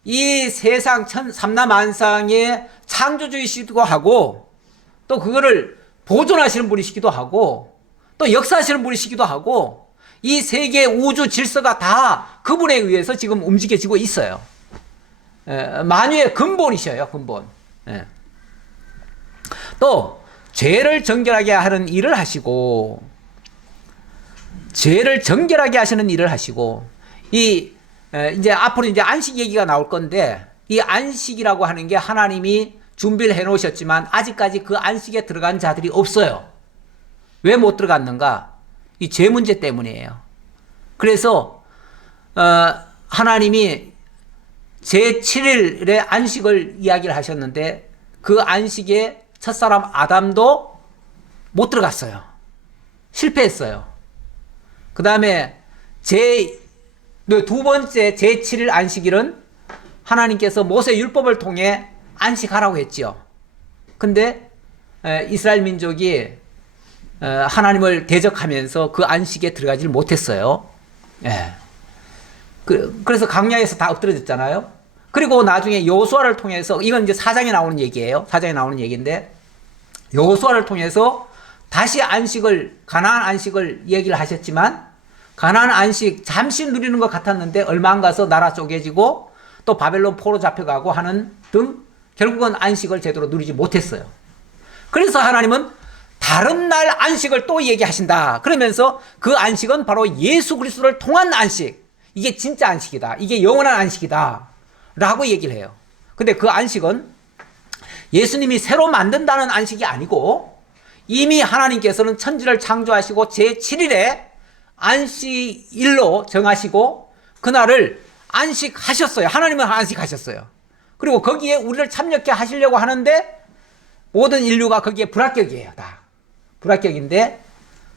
이 세상 삼라만상의 창조주이시기도 하고 또 그거를 보존하시는 분이시기도 하고 또 역사하시는 분이시기도 하고 이 세계 우주 질서가 다 그분에 의해서 지금 움직여지고 있어요. 만유의 근본이셔요. 근본. 또 죄를 정결하게 하는 일을 하시고 죄를 정결하게 하시는 일을 하시고 이제 앞으로 이제 안식 얘기가 나올 건데 이 안식이라고 하는 게 하나님이 준비를 해 놓으셨지만 아직까지 그 안식에 들어간 자들이 없어요. 왜 못 들어갔는가? 이 죄 문제 때문이에요. 그래서 하나님이 제7일에 안식을 이야기를 하셨는데 그 안식에 첫사람 아담도 못 들어갔어요. 실패했어요. 그 다음에 두 번째 제7일 안식일은 하나님께서 모세 율법을 통해 안식하라고 했죠. 근데 이스라엘 민족이 하나님을 대적하면서 그 안식에 들어가지를 못했어요. 예. 그래서 광야에서 다 엎드려졌잖아요. 그리고 나중에 여호수아를 통해서 이건 이제 사장에 나오는 얘기예요. 사장에 나오는 얘기인데 여호수아를 통해서 다시 가나안 안식을 얘기를 하셨지만 가나안 안식 잠시 누리는 것 같았는데 얼마 안 가서 나라 쪼개지고 또 바벨론 포로 잡혀가고 하는 등 결국은 안식을 제대로 누리지 못했어요. 그래서 하나님은 다른 날 안식을 또 얘기하신다. 그러면서 그 안식은 바로 예수 그리스도를 통한 안식. 이게 진짜 안식이다. 이게 영원한 안식이다. 라고 얘기를 해요. 근데 그 안식은 예수님이 새로 만든다는 안식이 아니고 이미 하나님께서는 천지를 창조하시고 제7일에 안식일로 정하시고 그날을 안식하셨어요. 하나님은 안식하셨어요. 그리고 거기에 우리를 참여케 하시려고 하는데 모든 인류가 거기에 불합격이에요. 다 불합격인데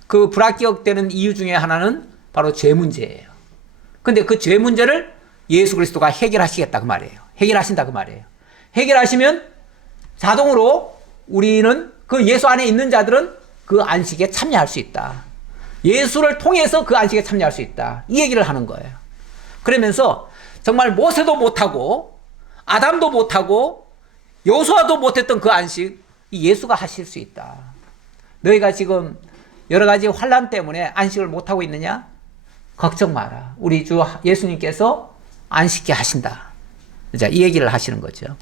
그 불합격되는 이유 중에 하나는 바로 죄 문제예요. 근데 그 죄 문제를 예수 그리스도가 해결하시겠다 그 말이에요. 해결하신다 그 말이에요. 해결하시면 자동으로 우리는 그 예수 안에 있는 자들은 그 안식에 참여할 수 있다. 예수를 통해서 그 안식에 참여할 수 있다. 이 얘기를 하는 거예요. 그러면서 정말 모세도 못하고 아담도 못하고 여호수아도 못했던 그 안식 이 예수가 하실 수 있다. 너희가 지금 여러 가지 환난 때문에 안식을 못하고 있느냐? 걱정 마라. 우리 주 예수님께서 안식케 하신다. 자, 이 얘기를 하시는 거죠.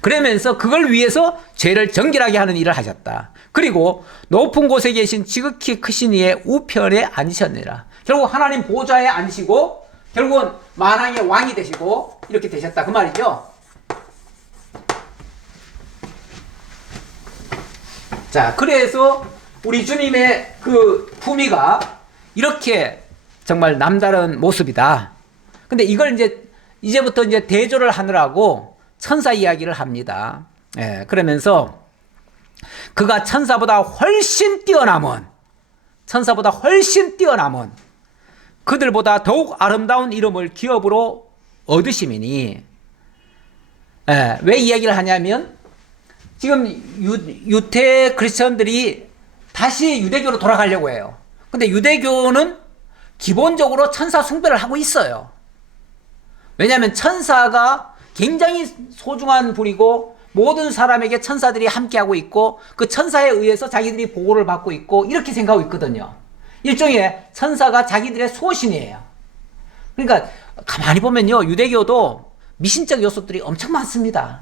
그러면서 그걸 위해서 죄를 정결하게 하는 일을 하셨다. 그리고 높은 곳에 계신 지극히 크신 이의 우편에 앉으셨느니라. 결국 하나님 보좌에 앉으시고 결국은 만왕의 왕이 되시고 이렇게 되셨다. 그 말이죠. 자, 그래서 우리 주님의 그 품위가 이렇게 정말 남다른 모습이다. 근데 이걸 이제부터 이제 대조를 하느라고 천사 이야기를 합니다. 예, 그러면서 그가 천사보다 훨씬 뛰어남은 그들보다 더욱 아름다운 이름을 기업으로 얻으심이니. 예, 왜 이 얘기를 하냐면 지금 유태 크리스천들이 다시 유대교로 돌아가려고 해요. 근데 유대교는 기본적으로 천사 숭배를 하고 있어요. 왜냐하면 천사가 굉장히 소중한 분이고 모든 사람에게 천사들이 함께하고 있고 그 천사에 의해서 자기들이 보호를 받고 있고 이렇게 생각하고 있거든요. 일종의 천사가 자기들의 소신이에요. 그러니까 가만히 보면요, 유대교도 미신적 요소들이 엄청 많습니다.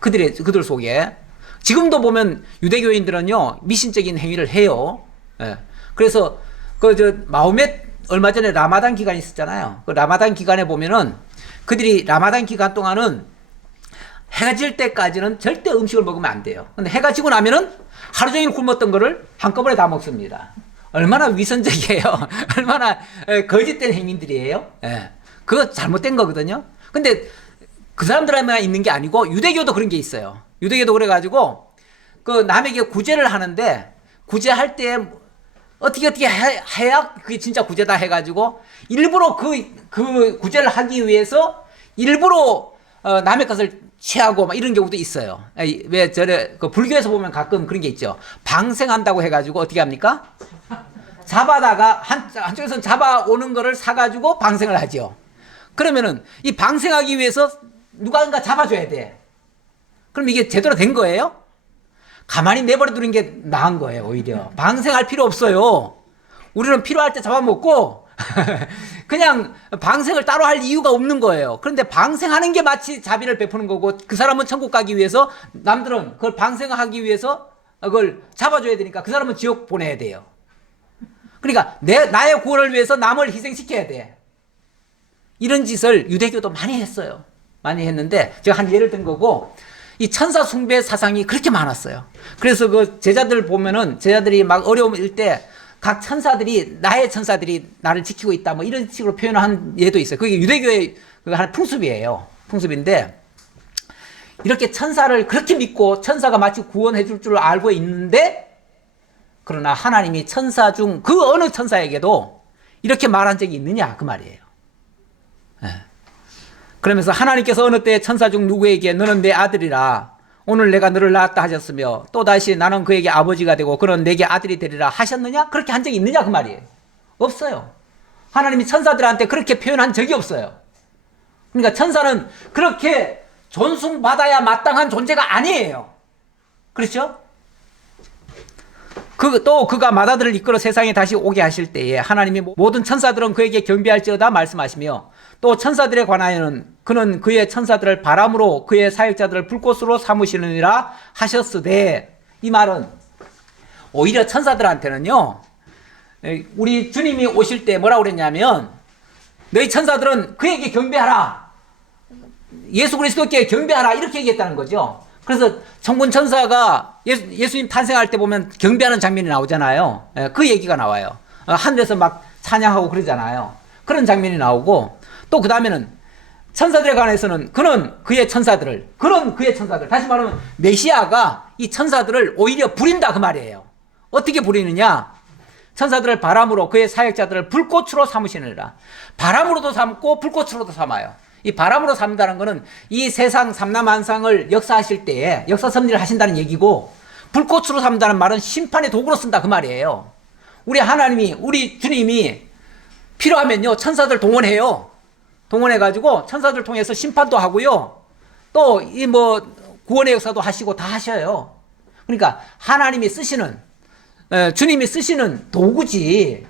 그들 속에. 지금도 보면 유대교인들은요 미신적인 행위를 해요. 그래서 마호멧 얼마 전에 라마단 기간이 있었잖아요. 그 라마단 기간에 보면은 그들이 라마단 기간 동안은 해가 질 때까지는 절대 음식을 먹으면 안 돼요. 근데 해가 지고 나면은 하루 종일 굶었던 거를 한꺼번에 다 먹습니다. 얼마나 위선적이에요. 얼마나 거짓된 행위들이에요. 그거 잘못된 거거든요. 근데 그 사람들에만 있는 게 아니고 유대교도 그런 게 있어요. 유대교도 그래가지고 그 남에게 구제를 하는데 구제할 때 어떻게 해야 그게 진짜 구제다 해가지고 일부러 그 구제를 하기 위해서 일부러 남의 것을 취하고 막 이런 경우도 있어요. 왜 그 불교에서 보면 가끔 그런 게 있죠. 방생한다고 해가지고 어떻게 합니까? 잡아다가 한쪽에서는 잡아오는 거를 사가지고 방생을 하죠. 그러면은 이 방생하기 위해서 누군가 잡아줘야 돼. 그럼 이게 제대로 된 거예요? 가만히 내버려 두는 게 나은 거예요. 오히려 방생할 필요 없어요. 우리는 필요할 때 잡아먹고 그냥 방생을 따로 할 이유가 없는 거예요. 그런데 방생하는 게 마치 자비를 베푸는 거고 그 사람은 천국 가기 위해서 남들은 그걸 방생하기 위해서 그걸 잡아줘야 되니까 그 사람은 지옥 보내야 돼요. 그러니까 나의 구원을 위해서 남을 희생시켜야 돼. 이런 짓을 유대교도 많이 했어요. 많이 했는데 제가 한 예를 든 거고 이 천사 숭배 사상이 그렇게 많았어요. 그래서 그 제자들 보면은 제자들이 막 어려움일 때 각 천사들이 나의 천사들이 나를 지키고 있다 뭐 이런 식으로 표현한 예도 있어요. 그게 유대교의 하나의 풍습이에요. 풍습인데 이렇게 천사를 그렇게 믿고 천사가 마치 구원해 줄 줄 알고 있는데 그러나 하나님이 천사 중 그 어느 천사에게도 이렇게 말한 적이 있느냐 그 말이에요. 그러면서 하나님께서 어느 때 천사 중 누구에게 너는 내 아들이라 오늘 내가 너를 낳았다 하셨으며 또다시 나는 그에게 아버지가 되고 그는 내게 아들이 되리라 하셨느냐? 그렇게 한 적이 있느냐 그 말이에요. 없어요. 하나님이 천사들한테 그렇게 표현한 적이 없어요. 그러니까 천사는 그렇게 존숭받아야 마땅한 존재가 아니에요. 그렇죠? 또 그가 마다들을 이끌어 세상에 다시 오게 하실 때에 하나님이 모든 천사들은 그에게 경배할지어다 말씀하시며 또 천사들에 관하여는 그는 그의 천사들을 바람으로 그의 사역자들을 불꽃으로 삼으시느니라 하셨으되 이 말은 오히려 천사들한테는요 우리 주님이 오실 때 뭐라고 그랬냐면 너희 천사들은 그에게 경배하라 예수 그리스도께 경배하라 이렇게 얘기했다는 거죠. 그래서 천군 천사가 예수님 탄생할 때 보면 경배하는 장면이 나오잖아요. 그 얘기가 나와요. 하늘에서 막 찬양하고 그러잖아요. 그런 장면이 나오고 또 그 다음에는 천사들에 관해서는 그는 그의 천사들 다시 말하면 메시아가 이 천사들을 오히려 부린다 그 말이에요. 어떻게 부리느냐? 천사들을 바람으로 그의 사역자들을 불꽃으로 삼으시느니라. 바람으로도 삼고 불꽃으로도 삼아요. 이 바람으로 삼는다는 것은 이 세상 삼라만상을 역사하실 때에 역사 섭리를 하신다는 얘기고 불꽃으로 삼는다는 말은 심판의 도구로 쓴다 그 말이에요. 우리 하나님이 우리 주님이 필요하면요 천사들 동원해요. 동원해가지고 천사들 통해서 심판도 하고요. 또 이 구원의 역사도 하시고 다 하셔요. 그러니까 하나님이 쓰시는 주님이 쓰시는 도구지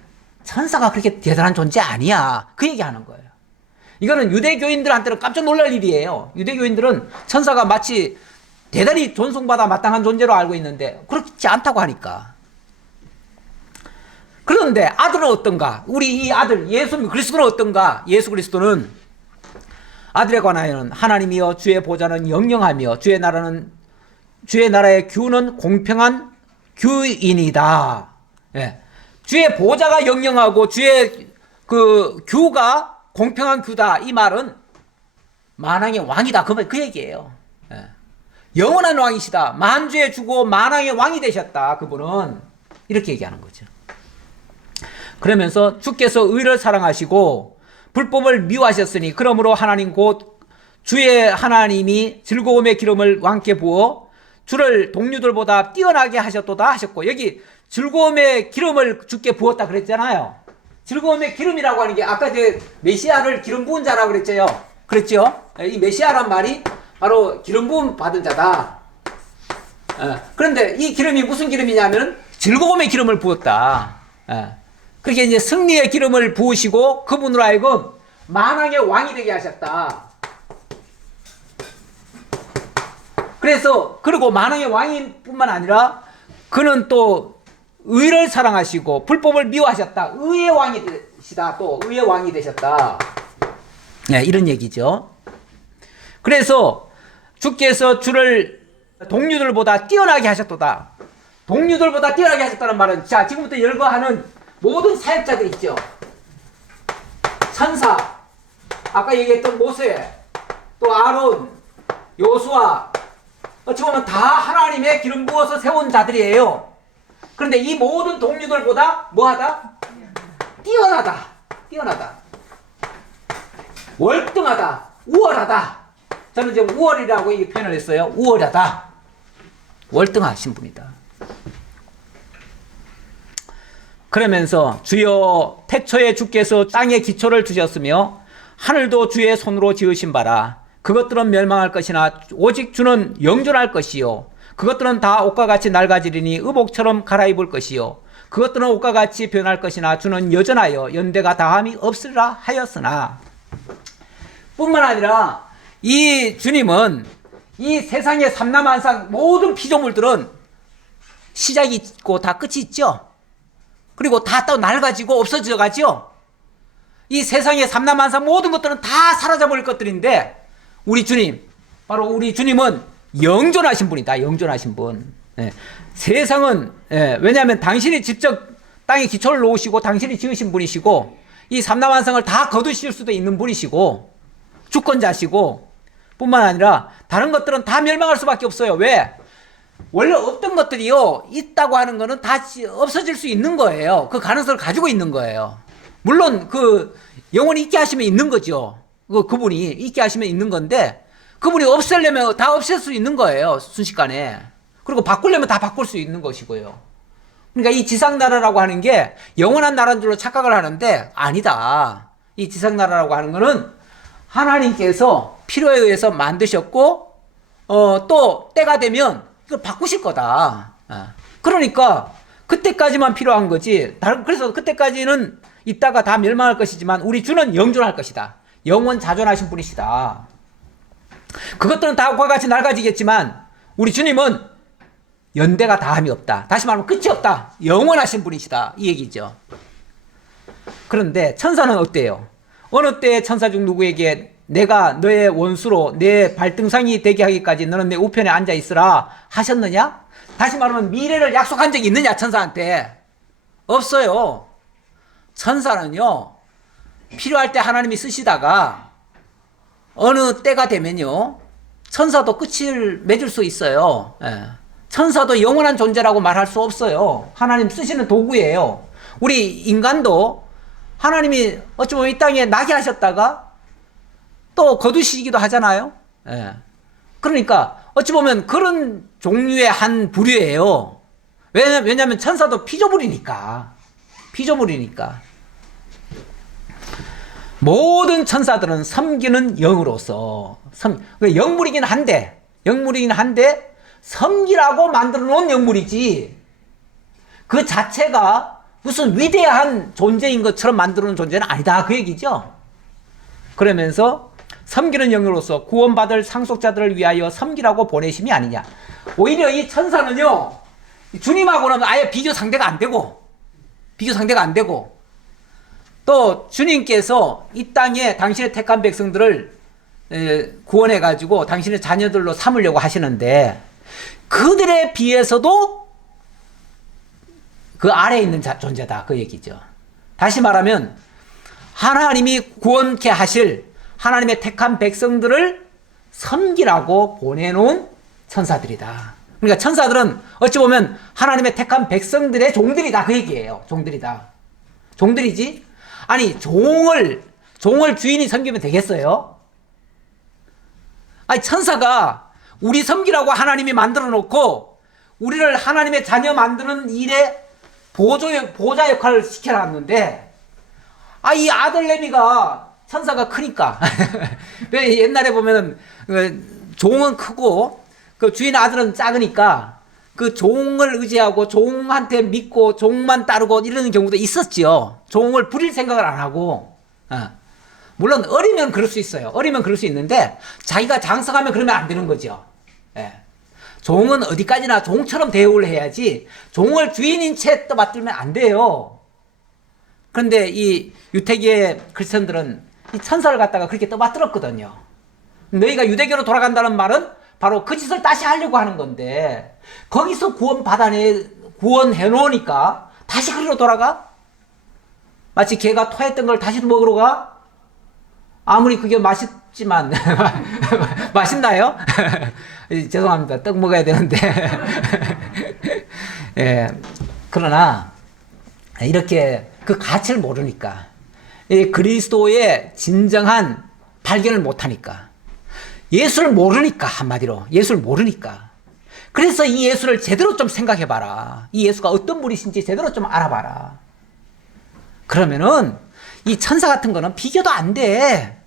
천사가 그렇게 대단한 존재 아니야. 그 얘기하는 거예요. 이거는 유대교인들한테는 깜짝 놀랄 일이에요. 유대교인들은 천사가 마치 대단히 존송받아 마땅한 존재로 알고 있는데 그렇지 않다고 하니까. 그런데 아들은 어떤가? 우리 이 아들 예수 그리스도는 어떤가? 예수 그리스도는 아들에 관하여는 하나님이여 주의 보좌는 영영하며 주의 나라의 규는 공평한 규인이다. 예. 주의 보좌가 영영하고 주의 그 규가 공평한 규다. 이 말은 만왕의 왕이다. 그 얘기예요. 예. 영원한 왕이시다. 만주의 주고 만왕의 왕이 되셨다. 그분은 이렇게 얘기하는 거죠. 그러면서 주께서 의를 사랑하시고 불법을 미워하셨으니 그러므로 하나님 곧 주의 하나님이 즐거움의 기름을 왕께 부어 주를 동류들보다 뛰어나게 하셨도다 하셨고, 여기 즐거움의 기름을 주께 부었다 그랬잖아요. 즐거움의 기름이라고 하는 게 아까 제 메시아를 기름 부은 자라고 그랬죠. 그랬죠? 이 메시아란 말이 바로 기름 부음 받은 자다. 그런데 이 기름이 무슨 기름이냐면 즐거움의 기름을 부었다. 그렇게 이제 승리의 기름을 부으시고 그분으로 하여금 만왕의 왕이 되게 하셨다. 그래서 그리고 만왕의 왕인 뿐만 아니라 그는 또 의를 사랑하시고 불법을 미워하셨다. 의의 왕이 되시다. 또 의의 왕이 되셨다. 네, 이런 얘기죠. 그래서 주께서 주를 동류들보다 뛰어나게 하셨도다. 동류들보다 뛰어나게 하셨다는 말은, 자, 지금부터 열거하는 모든 사역자들 있죠. 천사, 아까 얘기했던 모세, 또 아론, 요수아, 어찌 보면 다 하나님의 기름 부어서 세운 자들이에요. 그런데 이 모든 동료들보다 뭐하다? 뛰어나다. 뛰어나다. 월등하다. 우월하다. 저는 이제 우월이라고 이 표현을 했어요. 우월하다. 월등하신 분이다. 그러면서 주여 태초에 주께서 땅에 기초를 두셨으며 하늘도 주의 손으로 지으신 바라. 그것들은 멸망할 것이나 오직 주는 영존할 것이요. 그것들은 다 옷과 같이 낡아지리니 의복처럼 갈아입을 것이요. 그것들은 옷과 같이 변할 것이나 주는 여전하여 연대가 다함이 없으리라 하였으나, 뿐만 아니라 이 주님은 이 세상의 삼라만상 모든 피조물들은 시작이 있고 다 끝이 있죠. 그리고 다 또 낡아지고 없어져 가죠. 이 세상의 삼라만상 모든 것들은 다 사라져버릴 것들인데 우리 주님, 바로 우리 주님은 영존하신 분이다. 영존하신 분. 예. 세상은, 예, 왜냐하면 당신이 직접 땅에 기초를 놓으시고 당신이 지으신 분이시고 이 삼라만상을 다 거두실 수도 있는 분이시고 주권자시고, 뿐만 아니라 다른 것들은 다 멸망할 수밖에 없어요. 왜? 원래 없던 것들이요, 있다고 하는 거는 다 없어질 수 있는 거예요. 그 가능성을 가지고 있는 거예요. 물론 그 영원히 있게 하시면 있는 거죠. 그분이 있게 하시면 있는 건데, 그분이 없애려면 다 없앨 수 있는 거예요. 순식간에. 그리고 바꾸려면 다 바꿀 수 있는 것이고요. 그러니까 이 지상나라라고 하는 게 영원한 나라인 줄로 착각을 하는데 아니다. 이 지상나라라고 하는 거는 하나님께서 필요에 의해서 만드셨고, 또 때가 되면 이걸 바꾸실 거다. 그러니까 그때까지만 필요한 거지. 그래서 그때까지는 있다가 다 멸망할 것이지만 우리 주는 영존할 것이다. 영원 자존하신 분이시다. 그것들은 다 옷과 같이 낡아지겠지만 우리 주님은 연대가 다함이 없다. 다시 말하면 끝이 없다. 영원하신 분이시다. 이 얘기죠. 그런데 천사는 어때요? 어느 때에 천사 중 누구에게 내가 너의 원수로 내 발등상이 되게 하기까지 너는 내 우편에 앉아 있으라 하셨느냐? 다시 말하면 미래를 약속한 적이 있느냐? 천사한테. 없어요. 천사는요, 필요할 때 하나님이 쓰시다가 어느 때가 되면요, 천사도 끝을 맺을 수 있어요. 예. 천사도 영원한 존재라고 말할 수 없어요. 하나님 쓰시는 도구예요. 우리 인간도 하나님이 어찌 보면 이 땅에 나게 하셨다가 또 거두시기도 하잖아요. 예. 그러니까 어찌 보면 그런 종류의 한 부류예요. 왜냐하면 천사도 피조물이니까. 모든 천사들은 섬기는 영으로서 영물이긴 한데 섬기라고 만들어 놓은 영물이지 그 자체가 무슨 위대한 존재인 것처럼 만들어 놓은 존재는 아니다. 그 얘기죠. 그러면서 섬기는 영으로서 구원받을 상속자들을 위하여 섬기라고 보내심이 아니냐. 오히려 이 천사는요, 주님하고는 아예 비교 상대가 안 되고, 또 주님께서 이 땅에 당신의 택한 백성들을 구원해가지고 당신의 자녀들로 삼으려고 하시는데, 그들에 비해서도 그 아래에 있는 존재다. 그 얘기죠. 다시 말하면, 하나님이 구원케 하실 하나님의 택한 백성들을 섬기라고 보내놓은 천사들이다. 그러니까 천사들은 어찌 보면 하나님의 택한 백성들의 종들이다. 그 얘기예요. 종들이지? 아니, 종을 주인이 섬기면 되겠어요? 아니, 천사가 우리 섬기라고 하나님이 만들어 놓고 우리를 하나님의 자녀 만드는 일에 보좌 역할을 시켜놨는데, 이 아들 레미가 천사가 크니까. 왜 옛날에 보면은 종은 크고 그 주인 아들은 작으니까 그 종을 의지하고 종한테 믿고 종만 따르고 이러는 경우도 있었지요. 종을 부릴 생각을 안 하고. 물론 어리면 그럴 수 있어요. 어리면 그럴 수 있는데 자기가 장성하면 그러면 안 되는 거죠. 예. 종은 어디까지나 종처럼 대우를 해야지 종을 주인인 채 떠받들면 안 돼요. 그런데 이 유태계의 크리스천들은 이 천사를 갖다가 그렇게 떠받들었거든요. 너희가 유대교로 돌아간다는 말은 바로 그 짓을 다시 하려고 하는 건데, 거기서 구원해 놓으니까 다시 그리로 돌아가? 마치 개가 토했던 걸 다시 먹으러 가? 아무리 그게 맛있지만 맛있나요? 죄송합니다. 떡 먹어야 되는데. 예. 그러나 이렇게 그 가치를 모르니까, 이 그리스도의 진정한 발견을 못하니까, 예수를 모르니까, 한마디로 예수를 모르니까. 그래서 이 예수를 제대로 좀 생각해봐라. 이 예수가 어떤 분이신지 제대로 좀 알아봐라. 그러면은 이 천사 같은 거는 비교도 안 돼.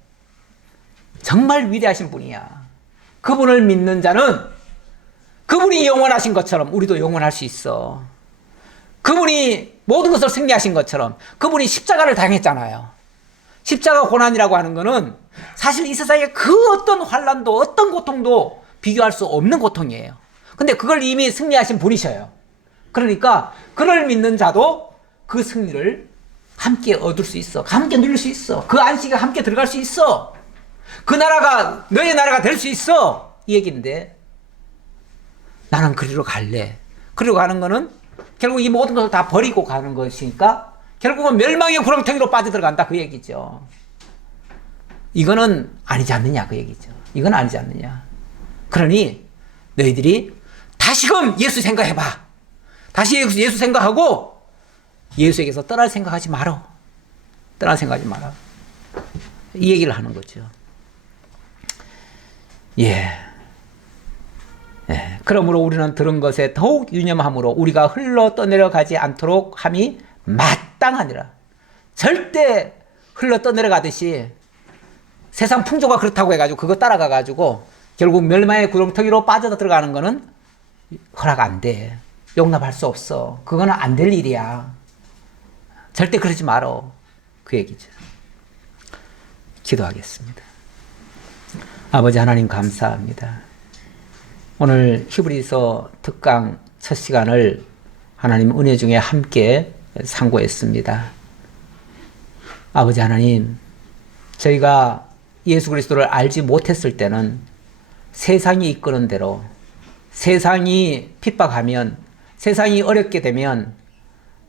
정말 위대하신 분이야. 그분을 믿는 자는 그분이 영원하신 것처럼 우리도 영원할 수 있어. 그분이 모든 것을 승리하신 것처럼 그분이 십자가를 당했잖아요. 십자가 고난이라고 하는 거는 사실 이 세상에 그 어떤 환난도 어떤 고통도 비교할 수 없는 고통이에요. 근데 그걸 이미 승리하신 분이셔요. 그러니까 그를 믿는 자도 그 승리를 함께 얻을 수 있어. 함께 누릴 수 있어. 그 안식에 함께 들어갈 수 있어. 그 나라가 너의 나라가 될 수 있어. 이 얘기인데, 나는 그리로 갈래. 그리로 가는 거는 결국 이 모든 것을 다 버리고 가는 것이니까 결국은 멸망의 구렁텅이로 빠져들어간다. 그 얘기죠. 이거는 아니지 않느냐. 그 얘기죠. 이건 아니지 않느냐. 그러니 너희들이 다시금 예수 생각해봐. 다시 예수 생각하고 예수에게서 떠날 생각하지 마라. 떠날 생각하지 마라. 이 얘기를 하는 거죠. 예. 그러므로 우리는 들은 것에 더욱 유념함으로 우리가 흘러 떠내려가지 않도록 함이 마땅하니라. 절대 흘러 떠내려가듯이 세상 풍조가 그렇다고 해가지고 그거 따라가가지고 결국 멸망의 구렁텅이로 빠져 들어가는 거는 허락 안 돼. 용납할 수 없어. 그거는 안 될 일이야. 절대 그러지 말어. 그 얘기죠. 기도하겠습니다. 아버지 하나님 감사합니다. 오늘 히브리서 특강 첫 시간을 하나님 은혜 중에 함께 상고했습니다. 아버지 하나님, 저희가 예수 그리스도를 알지 못했을 때는 세상이 이끄는 대로, 세상이 핍박하면, 세상이 어렵게 되면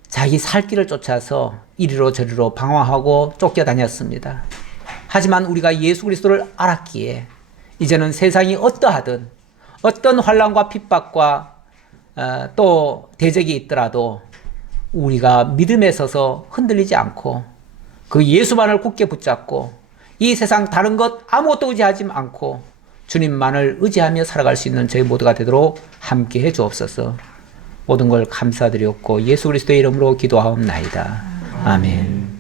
자기 살 길을 쫓아서 이리로 저리로 방황하고 쫓겨다녔습니다. 하지만 우리가 예수 그리스도를 알았기에 이제는 세상이 어떠하든 어떤 환난과 핍박과 또 대적이 있더라도 우리가 믿음에 서서 흔들리지 않고 그 예수만을 굳게 붙잡고 이 세상 다른 것 아무것도 의지하지 않고 주님만을 의지하며 살아갈 수 있는 저희 모두가 되도록 함께 해 주옵소서. 모든 걸 감사드렸고 예수 그리스도의 이름으로 기도하옵나이다. 아멘.